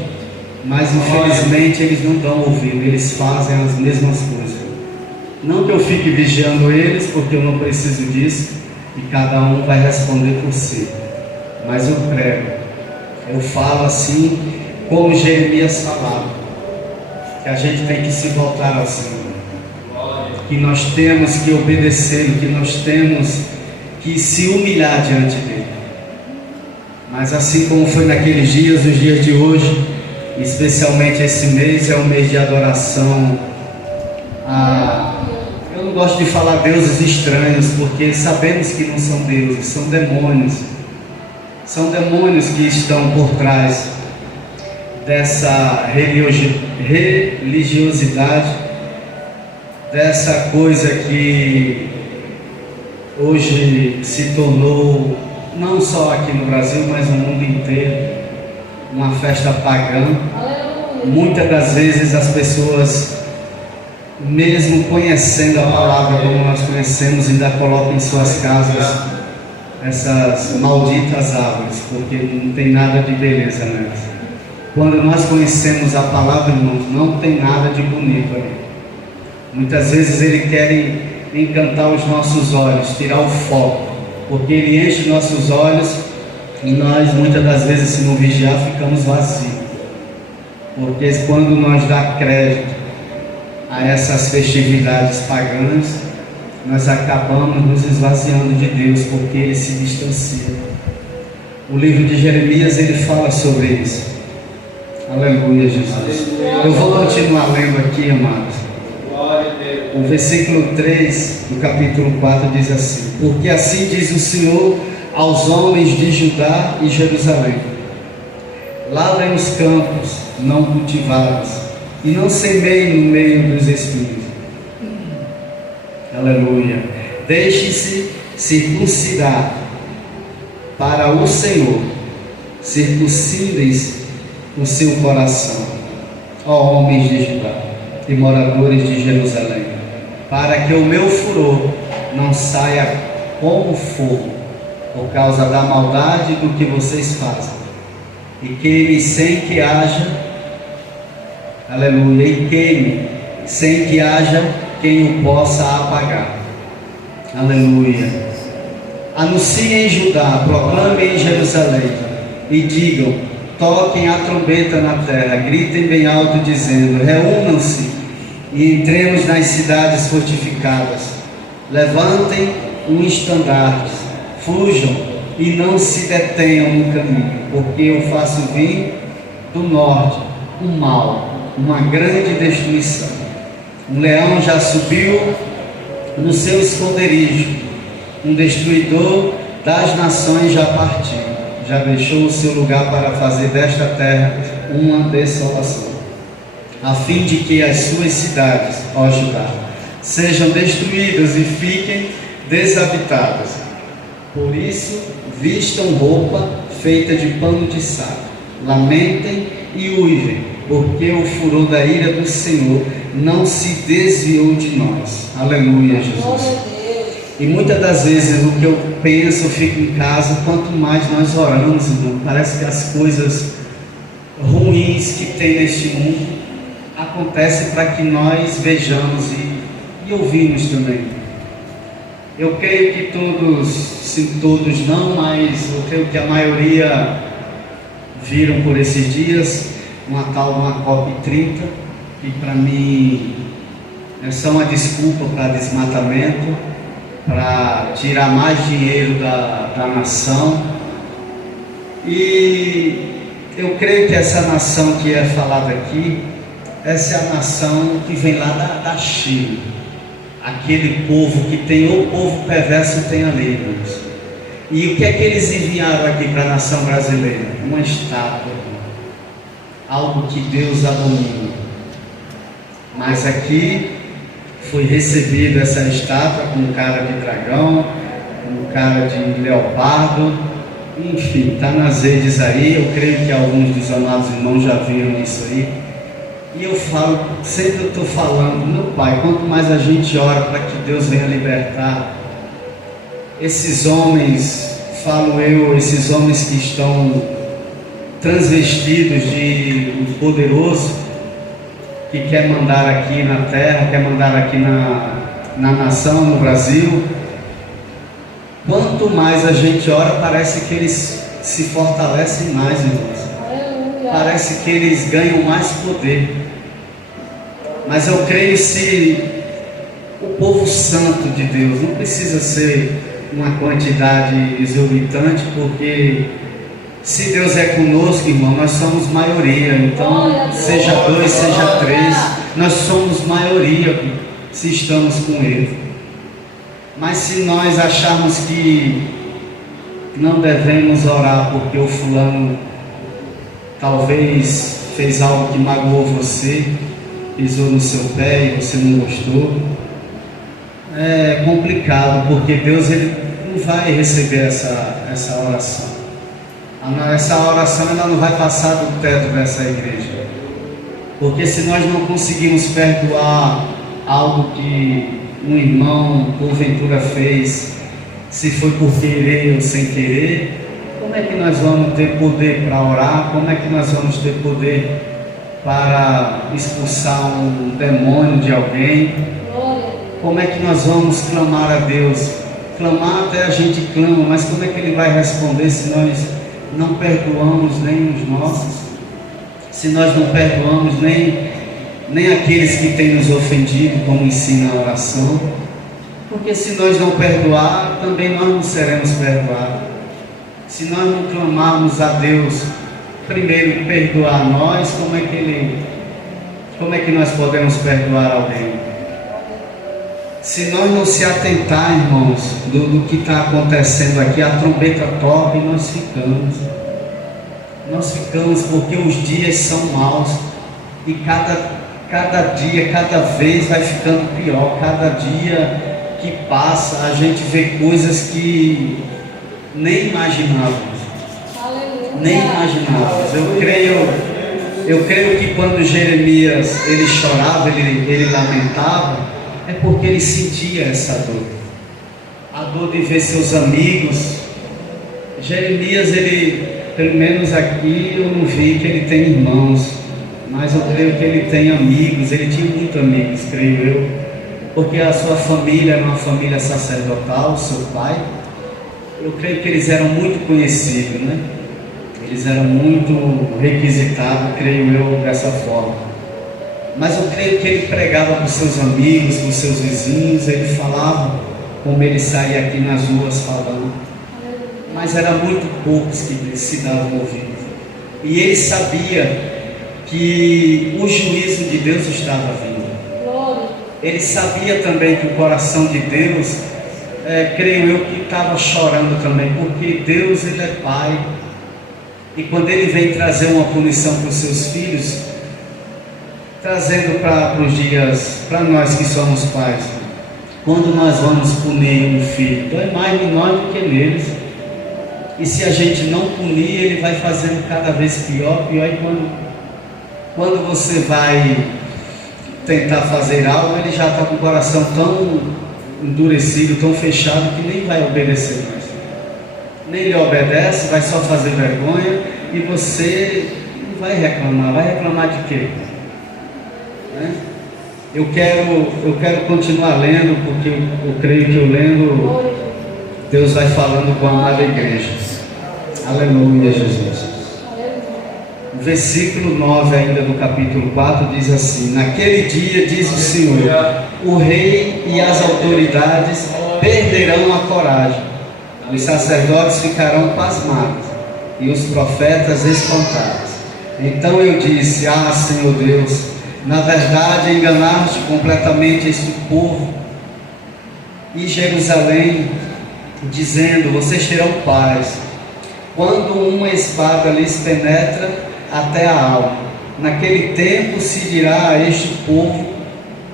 mas infelizmente eles não dão ouvido, eles fazem as mesmas coisas. Não que eu fique vigiando eles, porque eu não preciso disso, e cada um vai responder por si. Mas eu prego, eu falo assim como Jeremias falava, que a gente tem que se voltar ao Senhor, que nós temos que obedecer, que nós temos que se humilhar diante dele. Mas assim como foi naqueles dias, os dias de hoje, especialmente esse mês, é um mês de adoração eu não gosto de falar deuses estranhos, porque sabemos que não são deuses, são demônios. São demônios que estão por trás dessa religiosidade, dessa coisa que hoje se tornou, não só aqui no Brasil, mas no mundo inteiro, uma festa pagã. Muitas das vezes as pessoas, mesmo conhecendo a palavra como nós conhecemos, ainda colocam em suas casas essas malditas árvores, porque não tem nada de beleza nelas. Quando nós conhecemos a palavra, irmãos, não tem nada de bonito ali. Muitas vezes ele quer encantar os nossos olhos, tirar o foco, porque ele enche nossos olhos e nós muitas das vezes, se não vigiar, ficamos vazios. Porque quando nós damos crédito a essas festividades pagãs, nós acabamos nos esvaziando de Deus, porque Ele se distancia. O livro de Jeremias, ele fala sobre isso. Aleluia, Jesus. Eu vou continuar lendo aqui, amados. O versículo 3 do capítulo 4 diz assim: porque assim diz o Senhor aos homens de Judá e Jerusalém: lavrem os campos não cultivados, e não semeie no meio dos espinhos. Aleluia. Deixe-se circuncidar para o Senhor. Circuncidem o seu coração, ó homens de Judá e moradores de Jerusalém, para que o meu furor não saia como fogo, por causa da maldade do que vocês fazem, e queime sem que haja, aleluia, e queime sem que haja quem o possa apagar, aleluia. Anunciem em Judá, proclamem em Jerusalém, e digam: toquem a trombeta na terra, gritem bem alto, dizendo: reúnam-se e entremos nas cidades fortificadas, levantem um estandarte, fujam e não se detenham no caminho, porque eu faço vir do norte um mal, uma grande destruição. Um leão já subiu no seu esconderijo, um destruidor das nações já partiu, já deixou o seu lugar para fazer desta terra uma desolação, a fim de que as suas cidades, ó Judá, sejam destruídas e fiquem desabitadas. Por isso, vistam roupa feita de pano de saco, lamentem e uivem, porque o furor da ira do Senhor não se desviou de nós. Aleluia, Jesus. E muitas das vezes o que eu penso, eu fico em casa, quanto mais nós oramos, irmão, parece que as coisas ruins que tem neste mundo acontecem para que nós vejamos e ouvimos também. Eu creio que todos, se todos não, mas eu creio que a maioria viram por esses dias uma tal uma COP30, que para mim é só uma desculpa para desmatamento, para tirar mais dinheiro da nação. E eu creio que essa nação que é falada aqui, essa é a nação que vem lá da China, aquele povo que tem o povo perverso tem ali, irmãos. E o que é que eles enviaram aqui para a nação brasileira? Uma estátua, algo que Deus abomina. Mas aqui foi recebida essa estátua com cara de dragão, com cara de leopardo, enfim, está nas redes aí. Eu creio que alguns dos amados irmãos já viram isso aí. E eu falo, sempre eu estou falando, meu Pai, quanto mais a gente ora para que Deus venha libertar esses homens, falo eu, esses homens que estão transvestidos de um poderoso, que quer mandar aqui na terra, quer mandar aqui na nação, no Brasil. Quanto mais a gente ora, parece que eles se fortalecem mais, irmãos. Parece que eles ganham mais poder. Mas eu creio, se o povo santo de Deus, não precisa ser uma quantidade exorbitante, porque se Deus é conosco, irmão, nós somos maioria. Então, seja 2, seja 3, nós somos maioria se estamos com Ele. Mas se nós acharmos que não devemos orar porque o fulano talvez fez algo que magoou você, pisou no seu pé e você não gostou, é complicado, porque Deus ele não vai receber essa oração. Essa oração ela não vai passar do teto dessa igreja, porque se nós não conseguimos perdoar algo que um irmão porventura fez, se foi por querer ou sem querer, como é que nós vamos ter poder para orar? Como é que nós vamos ter poder para expulsar um demônio de alguém? Como é que nós vamos clamar a Deus? Clamar até a gente clama, mas como é que Ele vai responder se nós não perdoamos nem os nossos? Se nós não perdoamos nem aqueles que têm nos ofendido, como ensina a oração? Porque se nós não perdoar, também nós não seremos perdoados. Se nós não clamarmos a Deus, primeiro perdoar nós, como é que nós podemos perdoar alguém? Se nós não se atentar, irmãos, do que está acontecendo aqui, a trombeta toca e nós ficamos. Nós ficamos porque os dias são maus e cada dia, cada vez vai ficando pior. Cada dia que passa, a gente vê coisas que nem imaginávamos. Nem imaginávamos. Eu creio que quando Jeremias ele chorava, ele lamentava, é porque ele sentia essa dor. A dor de ver seus amigos. Jeremias, ele, pelo menos aqui eu não vi que ele tem irmãos, mas eu creio que ele tem amigos. Ele tinha muitos amigos, creio eu, porque a sua família era uma família sacerdotal, seu pai. Eu creio que eles eram muito conhecidos, né? Eles eram muito requisitados, creio eu, dessa forma. Mas eu creio que ele pregava para os seus amigos, para os seus vizinhos, ele falava como ele saía aqui nas ruas falando. Mas eram muito poucos que se davam ouvido. E ele sabia que o juízo de Deus estava vindo. Ele sabia também que o coração de Deus, creio eu, que estava chorando também, porque Deus, ele é Pai. E quando ele vem trazer uma punição para os seus filhos, trazendo para os dias, para nós que somos pais, quando nós vamos punir um filho, dói mais em nós do que neles. E se a gente não punir, ele vai fazendo cada vez pior. E quando você vai tentar fazer algo, ele já está com o coração tão endurecido, tão fechado, que nem vai obedecer mais. Nem lhe obedece, vai só fazer vergonha, e você não vai reclamar de quê? Né? Eu quero continuar lendo, porque eu creio que eu lendo, Deus vai falando com a amada igreja. Aleluia, Jesus. O versículo 9 ainda do capítulo 4 diz assim: naquele dia, diz o Senhor, o rei e as autoridades perderão a coragem. Os sacerdotes ficarão pasmados e os profetas espantados. Então eu disse: ah, Senhor Deus, na verdade enganaste completamente este povo e Jerusalém, dizendo: vocês terão paz, quando uma espada lhes penetra até a alma. Naquele tempo se dirá a este povo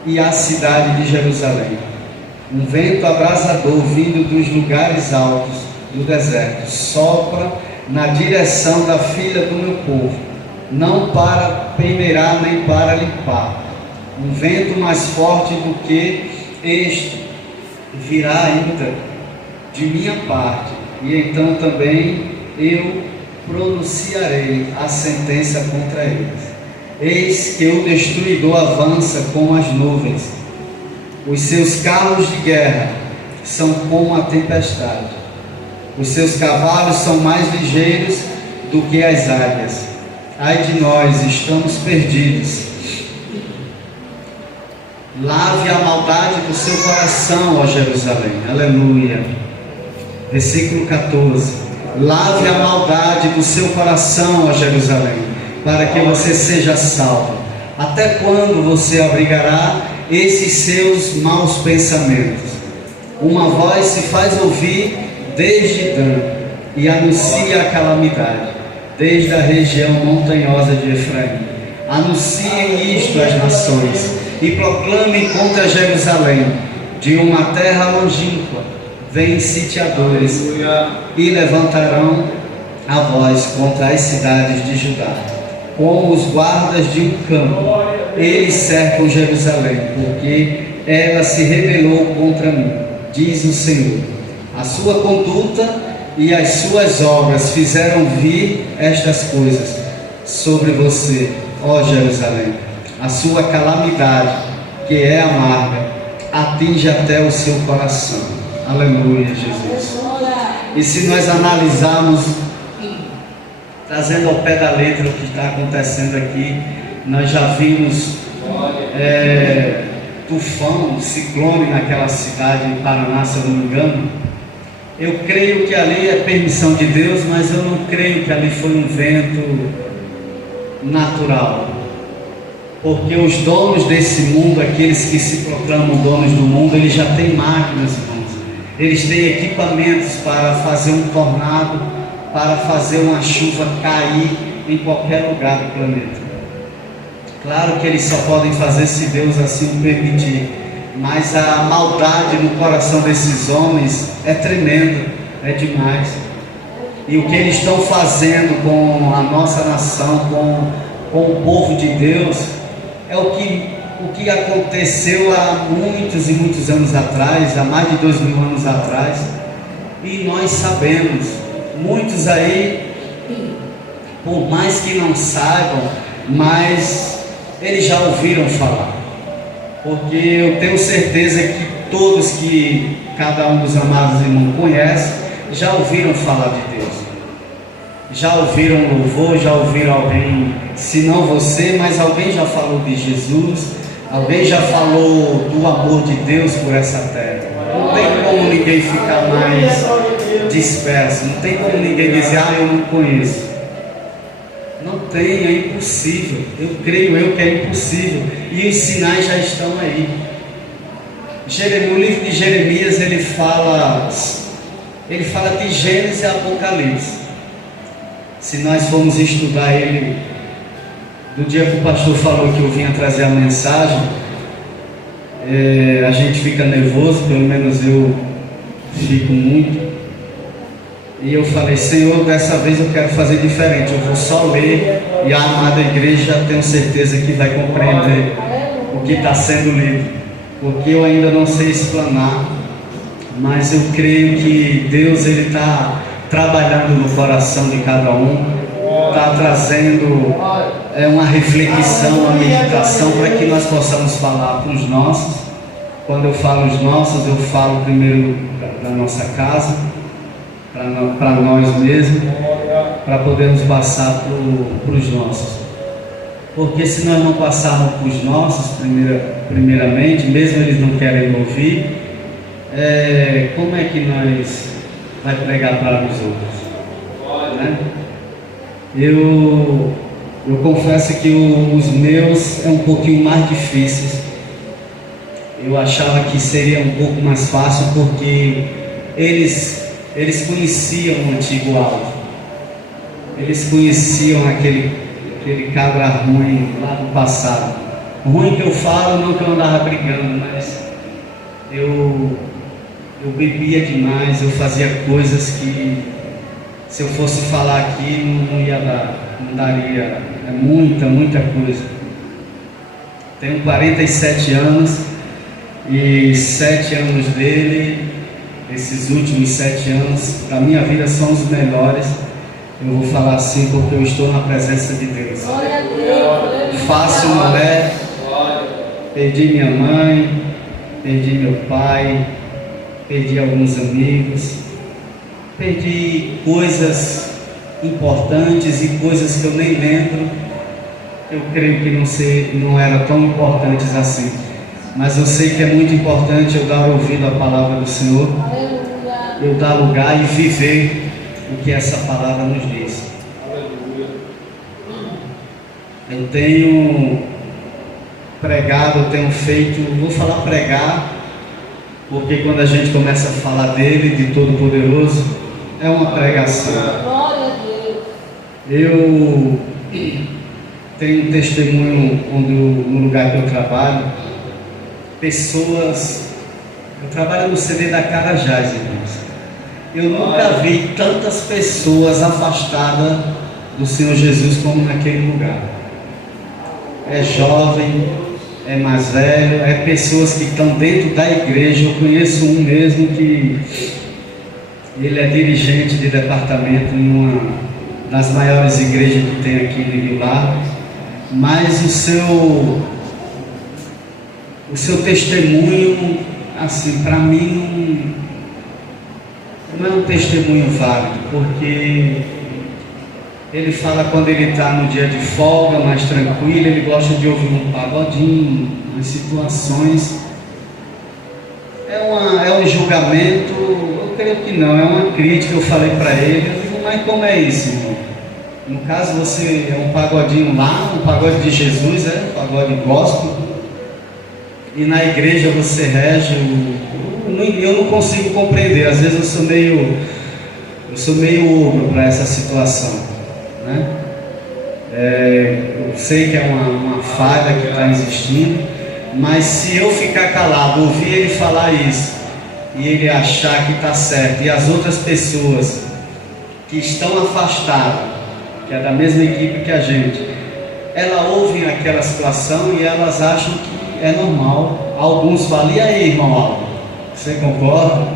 e à cidade de Jerusalém: um vento abrasador vindo dos lugares altos do deserto sopra na direção da filha do meu povo, não para peneirar nem para limpar. Um vento mais forte do que este virá ainda de minha parte, e então também eu pronunciarei a sentença contra eles. Eis que o destruidor avança como as nuvens. Os seus carros de guerra são como a tempestade. Os seus cavalos são mais ligeiros do que as águias. Ai de nós, estamos perdidos. Lave a maldade do seu coração, ó Jerusalém. Aleluia. Versículo 14. Lave a maldade do seu coração, ó Jerusalém, para que você seja salvo. Até quando você abrigará esses seus maus pensamentos? Uma voz se faz ouvir desde Dan e anuncia a calamidade desde a região montanhosa de Efraim. Anunciem isto às nações e proclamem contra Jerusalém: de uma terra longínqua vêm sitiadores e levantarão a voz contra as cidades de Judá. Como os guardas de um campo, eles cercam Jerusalém, porque ela se rebelou contra mim, diz o Senhor. A sua conduta e as suas obras fizeram vir estas coisas sobre você, ó Jerusalém. A sua calamidade, que é amarga, atinge até o seu coração. Aleluia, Jesus. E se nós analisarmos, trazendo ao pé da letra o que está acontecendo aqui, nós já vimos tufão, ciclone naquela cidade em Paraná, se eu não me engano. Eu creio que ali é permissão de Deus, mas eu não creio que ali foi um vento natural, porque os donos desse mundo, aqueles que se proclamam donos do mundo, eles já têm máquinas, irmãos. Eles têm equipamentos para fazer um tornado, para fazer uma chuva cair em qualquer lugar do planeta. Claro que eles só podem fazer se Deus assim o permitir, mas a maldade no coração desses homens é tremenda, é demais. E o que eles estão fazendo com a nossa nação, com o povo de Deus, é o que aconteceu há muitos e muitos anos atrás, há mais de 2000 anos atrás, e nós sabemos, muitos aí, por mais que não saibam, mas eles já ouviram falar, porque eu tenho certeza que todos que cada um dos amados irmãos conhece, já ouviram falar de Deus, já ouviram louvor, já ouviram alguém, se não você, mas alguém já falou de Jesus, alguém já falou do amor de Deus por essa terra. Não tem como ninguém ficar mais disperso, não tem como ninguém dizer, eu não conheço. Não tem, é impossível. Eu creio que é impossível. E os sinais já estão aí. O livro de Jeremias, ele fala de Gênesis e Apocalipse. Se nós formos estudar ele, do dia que o pastor falou que eu vinha trazer a mensagem, a gente fica nervoso, pelo menos eu fico muito. E eu falei, Senhor, dessa vez eu quero fazer diferente, eu vou só ler, e a amada igreja tenho certeza que vai compreender o que está sendo lido, porque eu ainda não sei explanar, mas eu creio que Deus está trabalhando no coração de cada um, está trazendo uma reflexão, uma meditação, para que nós possamos falar para os nossos. Quando eu falo os nossos, eu falo primeiro da nossa casa, para nós mesmos, para podermos passar para os nossos. Porque se nós não passarmos para os nossos, primeiramente, mesmo eles não querem ouvir, como é que nós vai pregar para os outros? Né? Eu confesso que os meus é um pouquinho mais difíceis. Eu achava que seria um pouco mais fácil, porque eles conheciam o antigo alvo, eles conheciam aquele cabra ruim lá do passado. Ruim que eu falo, não que eu andava brigando, mas eu bebia demais, eu fazia coisas que, se eu fosse falar aqui, não ia dar, não daria, muita coisa. Tenho 47 anos, e 7 anos dele, esses últimos 7 anos da minha vida são os melhores. Eu vou falar assim porque eu estou na presença de Deus. Fácil não é. Perdi minha mãe, perdi meu pai, perdi alguns amigos, perdi coisas importantes e coisas que eu nem lembro. Eu creio que não eram tão importantes assim. Mas eu sei que é muito importante eu dar ouvido à palavra do Senhor, eu dar lugar e viver o que essa palavra nos diz. Eu tenho pregado, eu tenho feito, vou falar pregar, porque quando a gente começa a falar dele, de Todo-Poderoso, é uma pregação. Eu tenho um testemunho no lugar que eu trabalho. Pessoas, eu trabalho no CD da Carajás, irmãos. Eu nunca vi tantas pessoas afastadas do Senhor Jesus como naquele lugar. É jovem, é mais velho, é pessoas que estão dentro da igreja. Eu conheço um mesmo que ele é dirigente de departamento em uma das maiores igrejas que tem aqui em Rio Largo, mas o seu testemunho, assim, para mim não é um testemunho válido, porque ele fala quando ele está no dia de folga, mais tranquilo, ele gosta de ouvir um pagodinho, as situações. É um julgamento, eu creio que não, é uma crítica. Eu falei para ele, eu digo, mas como é isso, irmão? No caso, você é um pagodinho lá, um pagode de Jesus, um pagode gospel, e na igreja você rege. Eu não consigo compreender. Às vezes eu sou meio ogro para essa situação, né? Eu sei que é uma falha que está existindo, mas se eu ficar calado, ouvir ele falar isso, e ele achar que está certo, e as outras pessoas que estão afastadas, que é da mesma equipe que a gente, elas ouvem aquela situação e elas acham que é normal. Alguns falam: e aí, irmão Aldo, você concorda?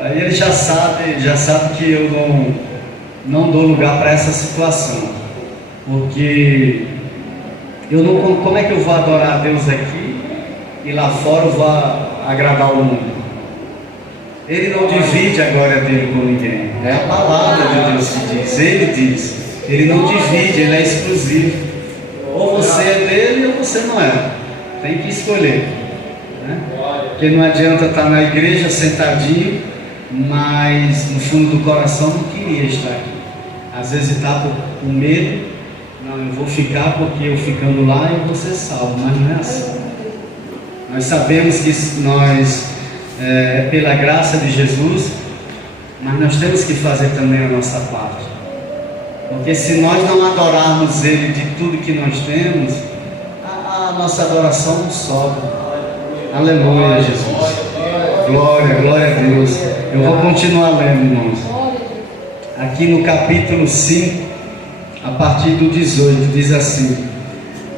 Aí ele já sabe que eu não dou lugar para essa situação, porque como é que eu vou adorar a Deus aqui e lá fora eu vou agradar o mundo? Ele não divide a glória dele com ninguém, é a palavra de Deus que diz, ele diz, ele não divide, ele é exclusivo. Ou você é dele ou você não é, tem que escolher, né? Porque não adianta estar na igreja sentadinho, mas no fundo do coração não queria estar aqui. Às vezes está com medo: não, eu vou ficar porque eu ficando lá eu vou ser salvo, mas não é assim. Nós sabemos que nós é pela graça de Jesus, mas nós temos que fazer também a nossa parte, porque se nós não adorarmos Ele de tudo que nós temos, a nossa adoração não sobe. Aleluia, Jesus. Glória, glória a Deus. Eu vou continuar lendo, irmãos. Aqui no capítulo 5, a partir do 18, diz assim: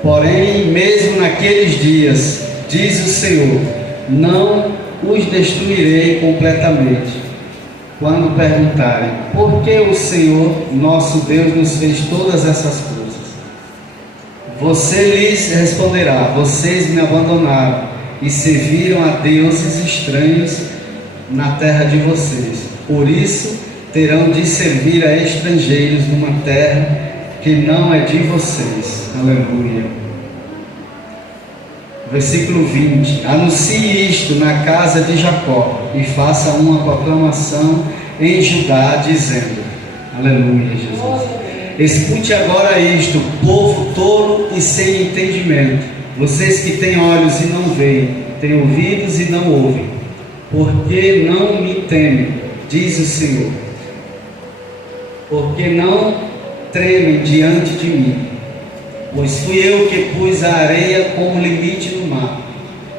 porém, mesmo naqueles dias, diz o Senhor, não os destruirei completamente. Quando perguntarem: por que o Senhor, nosso Deus, nos fez todas essas coisas? Você lhes responderá: vocês me abandonaram e serviram a deuses estranhos na terra de vocês. Por isso, terão de servir a estrangeiros numa terra que não é de vocês. Aleluia. Versículo 20: anuncie isto na casa de Jacó e faça uma proclamação em Judá, dizendo: aleluia, Jesus. Escute agora isto, povo tolo e sem entendimento, vocês que têm olhos e não veem, têm ouvidos e não ouvem, porque não me temem, diz o Senhor, porque não tremem diante de mim. Pois fui eu que pus a areia como limite no mar,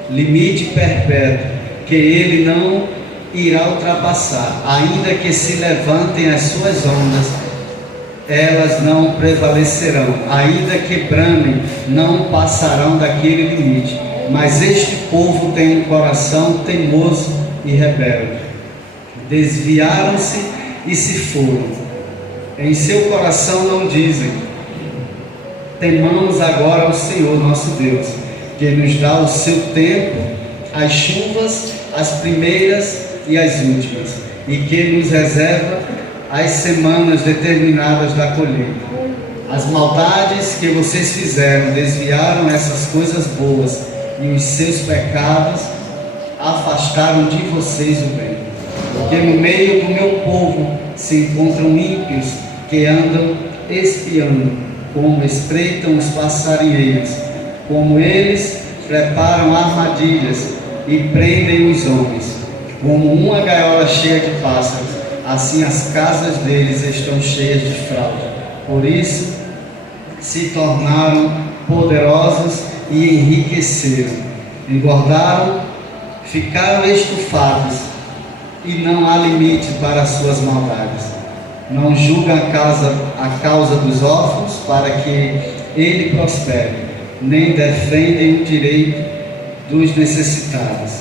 limite perpétuo, que ele não irá ultrapassar. Ainda que se levantem as suas ondas, elas não prevalecerão. Ainda que bramem, não passarão daquele limite. Mas este povo tem um coração teimoso e rebelde. Desviaram-se e se foram. Em seu coração não dizem: temamos agora ao Senhor nosso Deus, que nos dá o seu tempo, as chuvas, as primeiras e as últimas, e que nos reserva as semanas determinadas da colheita. As maldades que vocês fizeram desviaram essas coisas boas, e os seus pecados afastaram de vocês o bem. Porque no meio do meu povo se encontram ímpios que andam espiando, como espreitam os passarinheiros, como eles preparam armadilhas e prendem os homens, como uma gaiola cheia de pássaros, assim as casas deles estão cheias de fraude. Por isso se tornaram poderosos e enriqueceram, engordaram, ficaram estufados, e não há limite para as suas maldades. Não julgam a causa dos órfãos para que ele prospere, nem defendem o direito dos necessitados.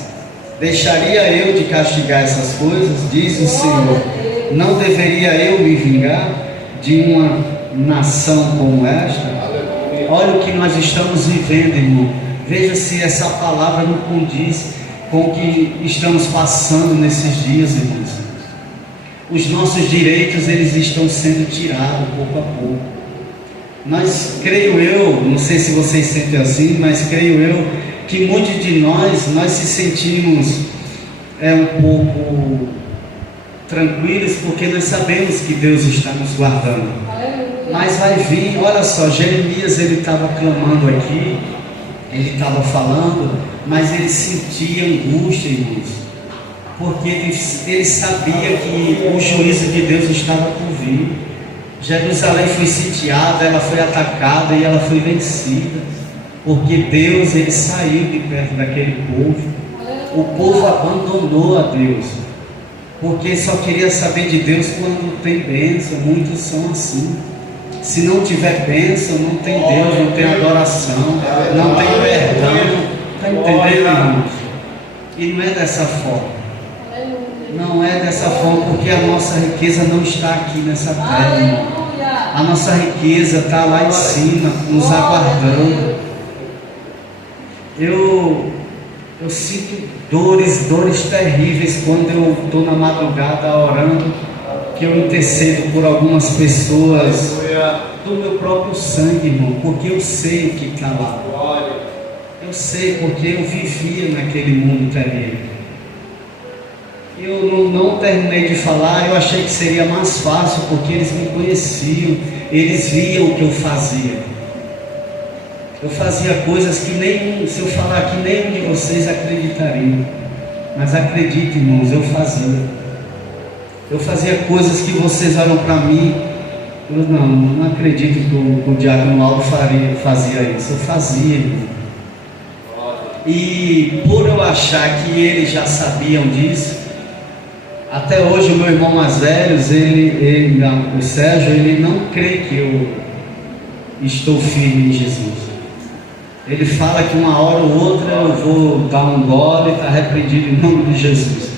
Deixaria eu de castigar essas coisas, diz o Senhor? Não deveria eu me vingar de uma nação como esta? Olha o que nós estamos vivendo, irmão. Veja se essa palavra não condiz com o que estamos passando nesses dias, irmãos. Os nossos direitos, eles estão sendo tirados pouco a pouco. Mas creio eu, não sei se vocês sentem assim, mas creio eu que muitos de nós se sentimos um pouco tranquilos, porque nós sabemos que Deus está nos guardando. Mas vai vir, olha só, Jeremias, ele estava clamando aqui, ele estava falando, mas ele sentia angústia, irmãos, porque ele sabia que o juízo de Deus estava por vir. Jerusalém foi sitiada, ela foi atacada e ela foi vencida, porque Deus, ele saiu de perto daquele povo. O povo abandonou a Deus, porque só queria saber de Deus quando tem bênção. Muitos são assim. Se não tiver bênção, não tem Deus, não tem adoração, não tem perdão. Está entendendo, irmãos? E não é dessa forma. Não é dessa forma, porque a nossa riqueza não está aqui nessa terra, irmão. A nossa riqueza está lá em cima, nos aguardando. Eu sinto dores terríveis quando eu estou na madrugada orando, que eu intercedo por algumas pessoas do meu próprio sangue, irmão, porque eu sei o que está lá. Eu sei, porque eu vivia naquele mundo terrível. Eu não terminei de falar, eu achei que seria mais fácil, porque eles me conheciam, eles viam o que eu fazia. Eu fazia coisas que se eu falar aqui, nenhum de vocês acreditariam. Mas acredite, irmãos, eu fazia. Eu fazia coisas que vocês olham para mim, eu não acredito que o diácono Aldo fazia isso. Eu fazia, irmão. E por eu achar que eles já sabiam disso, até hoje o meu irmão mais velho, o Sérgio, ele não crê que eu estou firme em Jesus. Ele fala que uma hora ou outra eu vou dar um gole e está repreendido em nome de Jesus.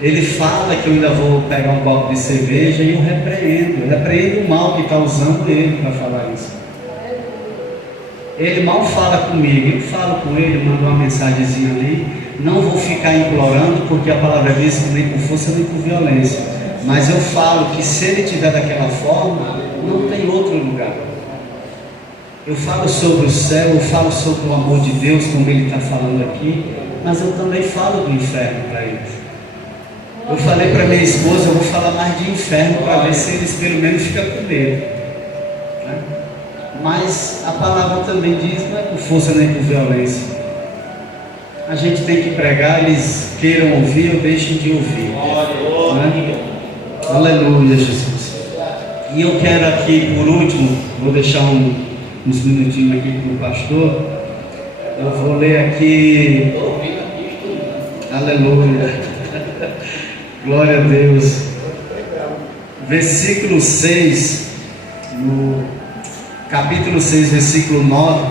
Ele fala que eu ainda vou pegar um copo de cerveja e eu repreendo o mal que está usando ele para falar isso. Ele mal fala comigo, eu falo com ele, mando uma mensagenzinha ali. Não vou ficar implorando, porque a palavra diz que nem por força nem por violência. Mas eu falo que se ele estiver daquela forma, não tem outro lugar. Eu falo sobre o céu, eu falo sobre o amor de Deus, como ele está falando aqui, mas eu também falo do inferno para eles. Eu falei para minha esposa, eu vou falar mais de inferno para ver se eles pelo menos ficam com medo. Né? Mas a palavra também diz, não é por força nem por violência. A gente tem que pregar, eles queiram ouvir ou deixem de ouvir. Né? Aleluia, Jesus. E eu quero aqui, por último, vou deixar uns minutinhos aqui para o pastor. Eu vou ler aqui. Aleluia. Glória a Deus. Versículo 6, no capítulo 6, versículo 9,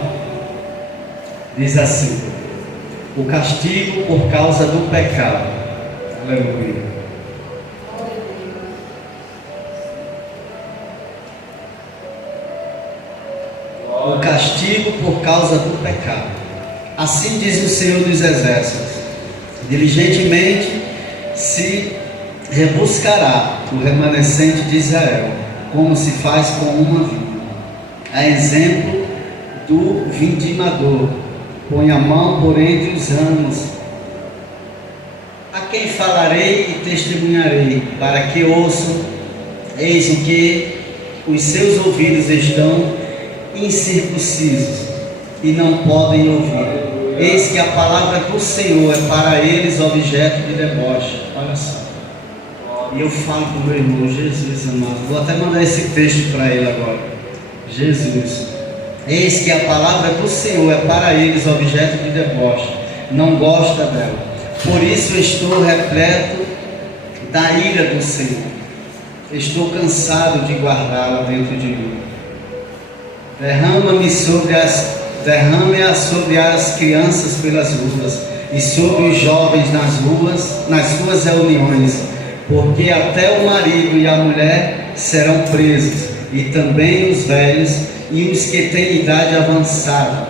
diz assim: o castigo por causa do pecado. Aleluia. O castigo por causa do pecado. Assim diz o Senhor dos Exércitos: diligentemente se rebuscará o remanescente de Israel, como se faz com uma vinha. A exemplo do vindimador, põe a mão por entre os ramos. A quem falarei e testemunharei, para que ouçam? Eis o que os seus ouvidos estão incircuncisos e não podem ouvir. Eis que a palavra do Senhor é para eles objeto de deboche. Olha só. E eu falo para o meu irmão, Jesus amado, vou até mandar esse texto para ele agora. Jesus: eis que a palavra do Senhor é para eles objeto de deboche, não gosta dela. Por isso estou repleto da ira do Senhor. Estou cansado de guardá-la dentro de mim. Derrame-a sobre as crianças pelas ruas e sobre os jovens nas suas reuniões, porque até o marido e a mulher serão presos, e também os velhos e os que têm idade avançada.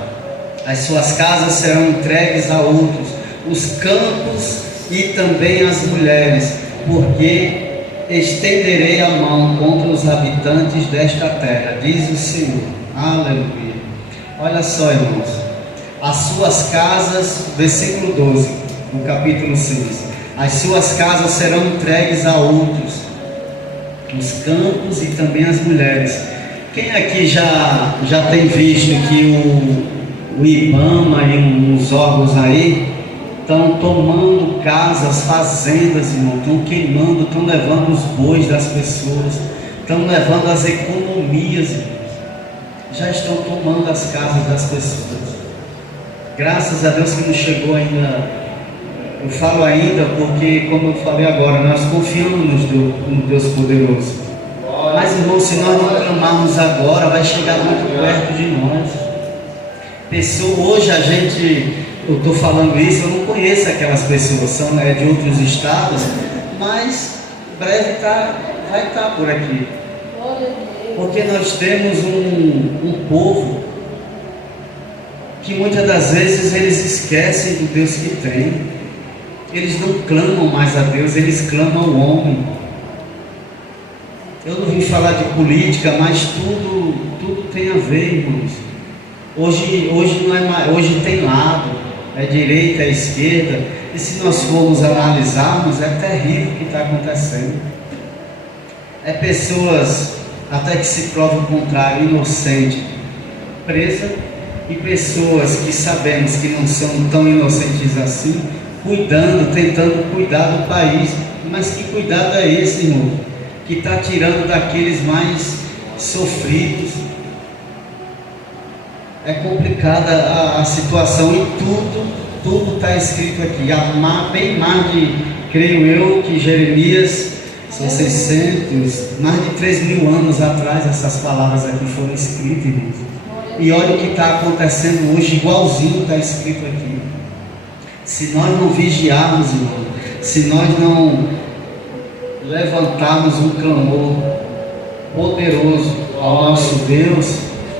As suas casas serão entregues a outros, os campos e também as mulheres, porque estenderei a mão contra os habitantes desta terra, diz o Senhor. Aleluia. Olha só, irmãos, as suas casas, versículo 12, no capítulo 6, as suas casas serão entregues a outros, os campos e também as mulheres. Quem aqui já tem visto que o IBAMA e os órgãos aí estão tomando casas, fazendas, irmão, estão queimando, estão levando os bois das pessoas, estão levando as economias, irmãos. Já estão tomando as casas das pessoas. Graças a Deus que não chegou ainda. Eu falo ainda porque, como eu falei agora, nós confiamos no Deus poderoso. Mas, irmão, se nós não clamarmos agora, vai chegar muito perto de nós. Hoje eu estou falando isso, eu não conheço aquelas pessoas, são de outros estados, mas em breve vai estar por aqui. Porque nós temos um povo que muitas das vezes eles esquecem do Deus que tem. Eles não clamam mais a Deus, eles clamam ao homem. Eu não vim falar de política, mas tudo tem a ver, irmãos. Hoje não é mais, hoje tem lado, é direita, é esquerda. E se nós formos analisarmos, é terrível o que está acontecendo. É pessoas, até que se prova o contrário, inocente, presa, e pessoas que sabemos que não são tão inocentes assim, tentando cuidar do país. Mas que cuidado é esse, irmão? Que está tirando daqueles mais sofridos. É complicada a situação e tudo está escrito aqui. Bem mais de, creio eu, que Jeremias, são 600, mais de 3.000 anos atrás, essas palavras aqui foram escritas, irmãos. E olha o que está acontecendo hoje, igualzinho está escrito aqui. Se nós não vigiarmos, irmão, se nós não levantarmos um clamor poderoso ao nosso Deus,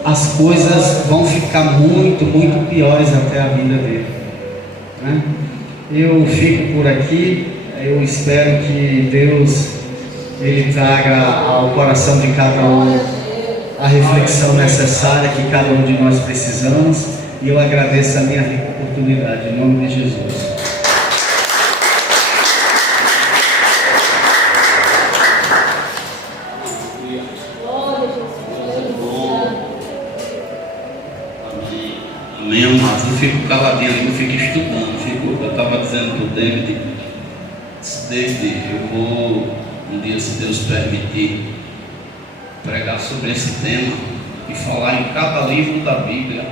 as coisas vão ficar muito, muito piores até a vida dele, né? Eu fico por aqui. Eu espero que Deus Ele traga ao coração de cada um a reflexão necessária que cada um de nós precisamos. E eu agradeço a minha rica oportunidade, em nome de Jesus. Amém, amados. Eu fico caladinho ali, eu fico estudando. Eu estava dizendo para o David, eu vou um dia, se Deus permitir, pregar sobre esse tema e falar em cada livro da Bíblia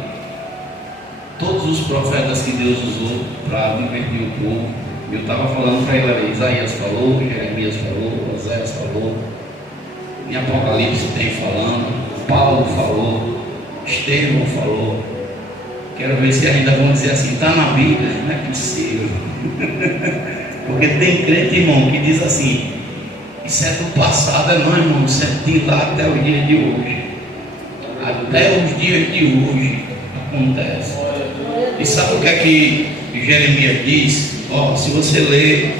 todos os profetas que Deus usou para divertir o povo. Eu estava falando para ele, Isaías falou, Jeremias falou, Oséias falou, em Apocalipse tem falando, Paulo falou, Estevão falou. Quero ver se ainda vão dizer assim, está na Bíblia. Não é possível. Porque tem crente, irmão, que diz assim, isso é do passado. Não, irmão, isso é de lá até o dia de hoje. Até os dias de hoje acontece. E sabe o que é que Jeremias diz? Se você ler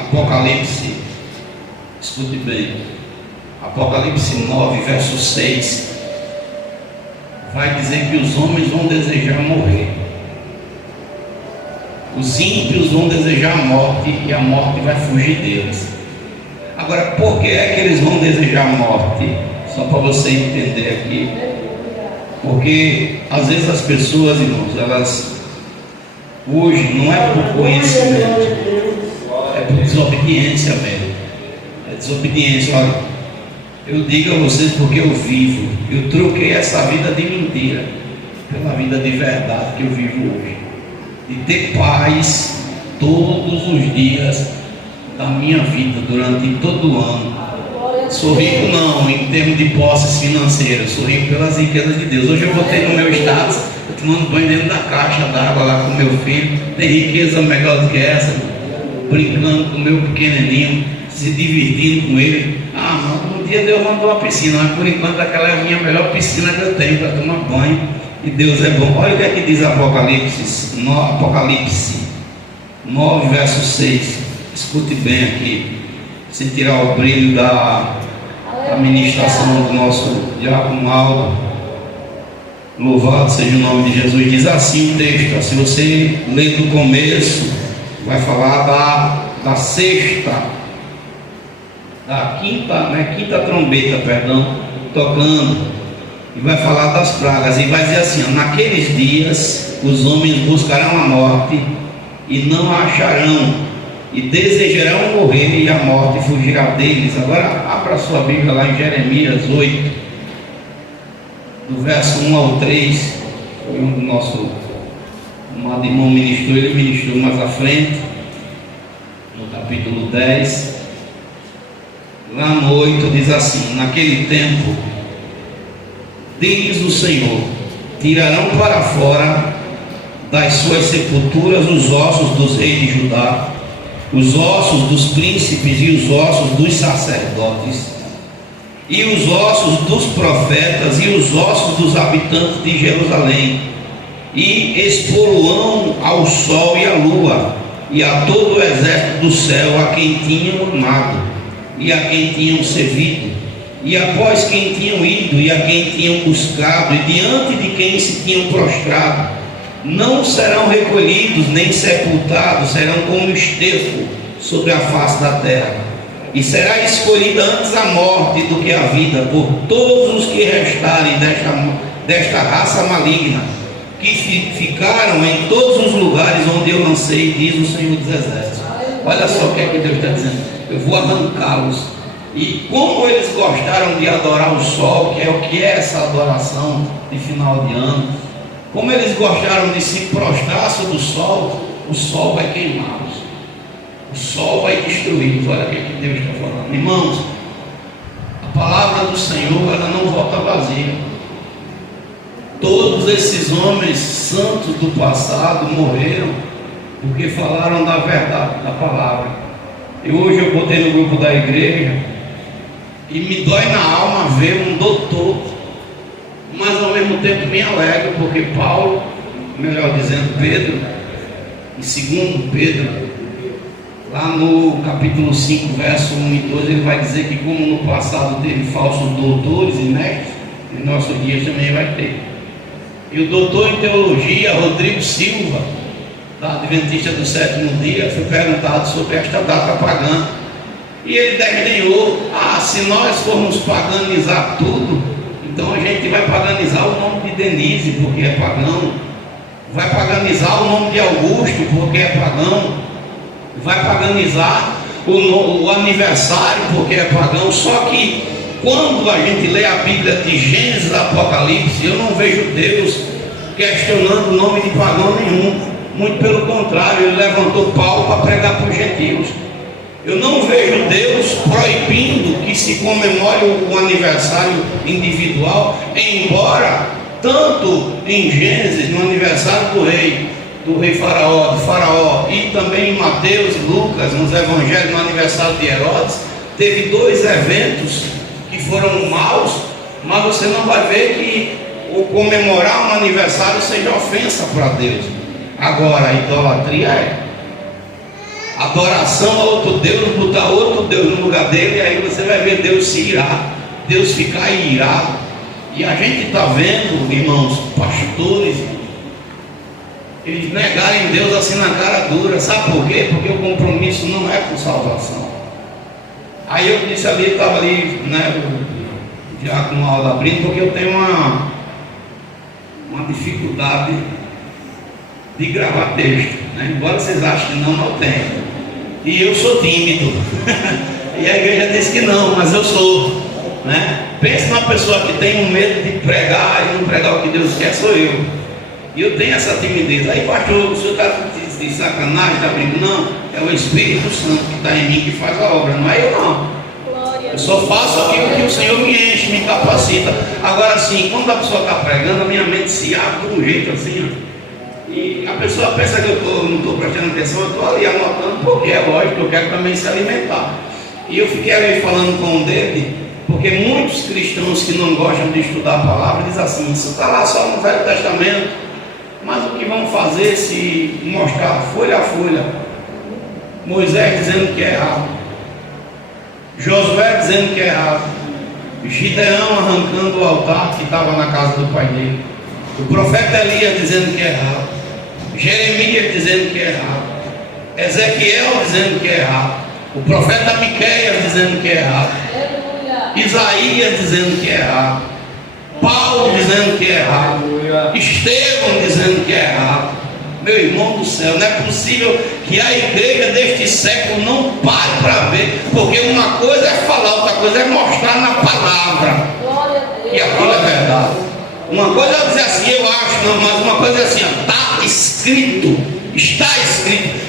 Apocalipse, escute bem, Apocalipse 9, verso 6, vai dizer que os homens vão desejar morrer. Os ímpios vão desejar a morte e a morte vai fugir deles. Agora, por que é que eles vão desejar a morte? Só para você entender aqui. Porque às vezes as pessoas, irmãos, elas hoje não é por conhecimento, é por desobediência mesmo. É desobediência. Olha, eu digo a vocês porque eu vivo. Eu troquei essa vida de mentira pela vida de verdade que eu vivo hoje. De ter paz todos os dias da minha vida, durante todo o ano. Sou rico não, em termos de posses financeiras, sou rico pelas riquezas de Deus. Hoje eu botei no meu status, eu tomando banho dentro da caixa d'água lá com meu filho. Tem riqueza melhor do que essa, brincando com o meu pequenininho, se divertindo com ele. Um dia Deus mandou uma piscina, mas por enquanto aquela é a minha melhor piscina que eu tenho para tomar banho. E Deus é bom. Olha o que é que diz Apocalipse 9, verso 6. Escute bem aqui, sem tirar o brilho da ministração do nosso diácono Aldo. Louvado seja o nome de Jesus. Diz assim o texto, se você ler do começo, vai falar da sexta, da quinta trombeta, tocando. E vai falar das pragas, e vai dizer assim, naqueles dias os homens buscarão a morte e não a acharão, e desejarão morrer, e a morte fugirá deles. Agora abra a sua Bíblia lá em Jeremias 8, do verso 1 ao 3. Foi um do nosso amado irmão ministrou, ele ministrou mais à frente, no capítulo 10. Lá no 8 diz assim: naquele tempo, diz o Senhor, tirarão para fora das suas sepulturas os ossos dos reis de Judá, os ossos dos príncipes e os ossos dos sacerdotes, e os ossos dos profetas e os ossos dos habitantes de Jerusalém, e expô-lo-ão ao sol e à lua, e a todo o exército do céu, a quem tinham amado, e a quem tinham servido, e após quem tinham ido, e a quem tinham buscado, e diante de quem se tinham prostrado. Não serão recolhidos nem sepultados, serão como esterco sobre a face da terra. E será escolhida antes a morte do que a vida por todos os que restarem desta raça maligna, que ficaram em todos os lugares onde eu lancei, diz o Senhor dos Exércitos. Olha só o que é que Deus está dizendo: eu vou arrancá-los. E como eles gostaram de adorar o sol, que é essa adoração de final de ano, como eles gostaram de se prostrar sobre o sol vai queimá-los, o sol vai destruí-los. Olha o que Deus está falando, irmãos. A palavra do Senhor, ela não volta vazia. Todos esses homens santos do passado morreram porque falaram da verdade, da palavra. E hoje eu botei no grupo da igreja e me dói na alma ver um doutor, mas ao mesmo tempo me alegra, porque Paulo, melhor dizendo Pedro, em 2 Pedro, lá no capítulo 5, verso 1 e 2, ele vai dizer que como no passado teve falsos doutores e mestres, em nossos dias também vai ter. E o doutor em teologia, Rodrigo Silva, da Adventista do Sétimo Dia, foi perguntado sobre esta data pagã, e ele desdenhou: se nós formos paganizar tudo, então a gente vai paganizar o nome de Denise, porque é pagão, vai paganizar o nome de Augusto, porque é pagão, vai paganizar o aniversário, porque é pagão. Só que quando a gente lê a Bíblia de Gênesis a Apocalipse, eu não vejo Deus questionando o nome de pagão nenhum. Muito pelo contrário, ele levantou Paulo para pregar para os gentios. Eu não vejo Deus proibindo que se comemore o aniversário individual, embora tanto em Gênesis, no aniversário do rei Faraó, e também em Mateus e Lucas, nos evangelhos, no aniversário de Herodes, teve 2 eventos que foram maus, mas você não vai ver que o comemorar um aniversário seja ofensa para Deus. Agora, a idolatria é adoração a outro Deus, botar outro Deus no lugar dele, e aí você vai ver Deus se irar, Deus ficar irado. E a gente está vendo, irmãos, pastores, eles negarem Deus assim na cara dura. Sabe por quê? Porque o compromisso não é com salvação. Aí eu disse ali, estava ali, né, já com uma aula abrindo, porque eu tenho uma dificuldade de gravar texto, né? Embora vocês achem que não, eu tenho. E eu sou tímido. E a igreja diz que não, mas eu sou, né? Pense numa pessoa que tem um medo de pregar e não pregar o que Deus quer, sou eu. E eu tenho essa timidez. Aí, pastor, o senhor está de sacanagem, está brincando? Não, é o Espírito Santo que está em mim que faz a obra, não é eu não. Eu só faço aquilo que o Senhor me enche, me capacita. Agora sim, quando a pessoa está pregando, a minha mente se abre de um jeito assim, ó. E a pessoa pensa que eu não estou prestando atenção, eu estou ali anotando, porque é lógico, eu quero também se alimentar. E eu fiquei ali falando com o David, porque muitos cristãos que não gostam de estudar a palavra dizem assim: isso está lá só no Velho Testamento, mas o que vão fazer se mostrar folha a folha? Moisés dizendo que é errado, Josué dizendo que é errado, Gideão arrancando o altar que estava na casa do pai dele, o profeta Elias dizendo que é errado, Jeremias dizendo que é errado, Ezequiel dizendo que é errado, o profeta Miqueias dizendo que é errado, Isaías dizendo que é errado, Paulo dizendo que é errado, Estevão dizendo que é errado. Meu irmão do céu, não é possível que a igreja deste século não pare para ver, porque uma coisa é falar, outra coisa é mostrar na palavra que aquilo é verdade. Uma coisa é dizer assim, eu acho, não, mas uma coisa é assim, está escrito,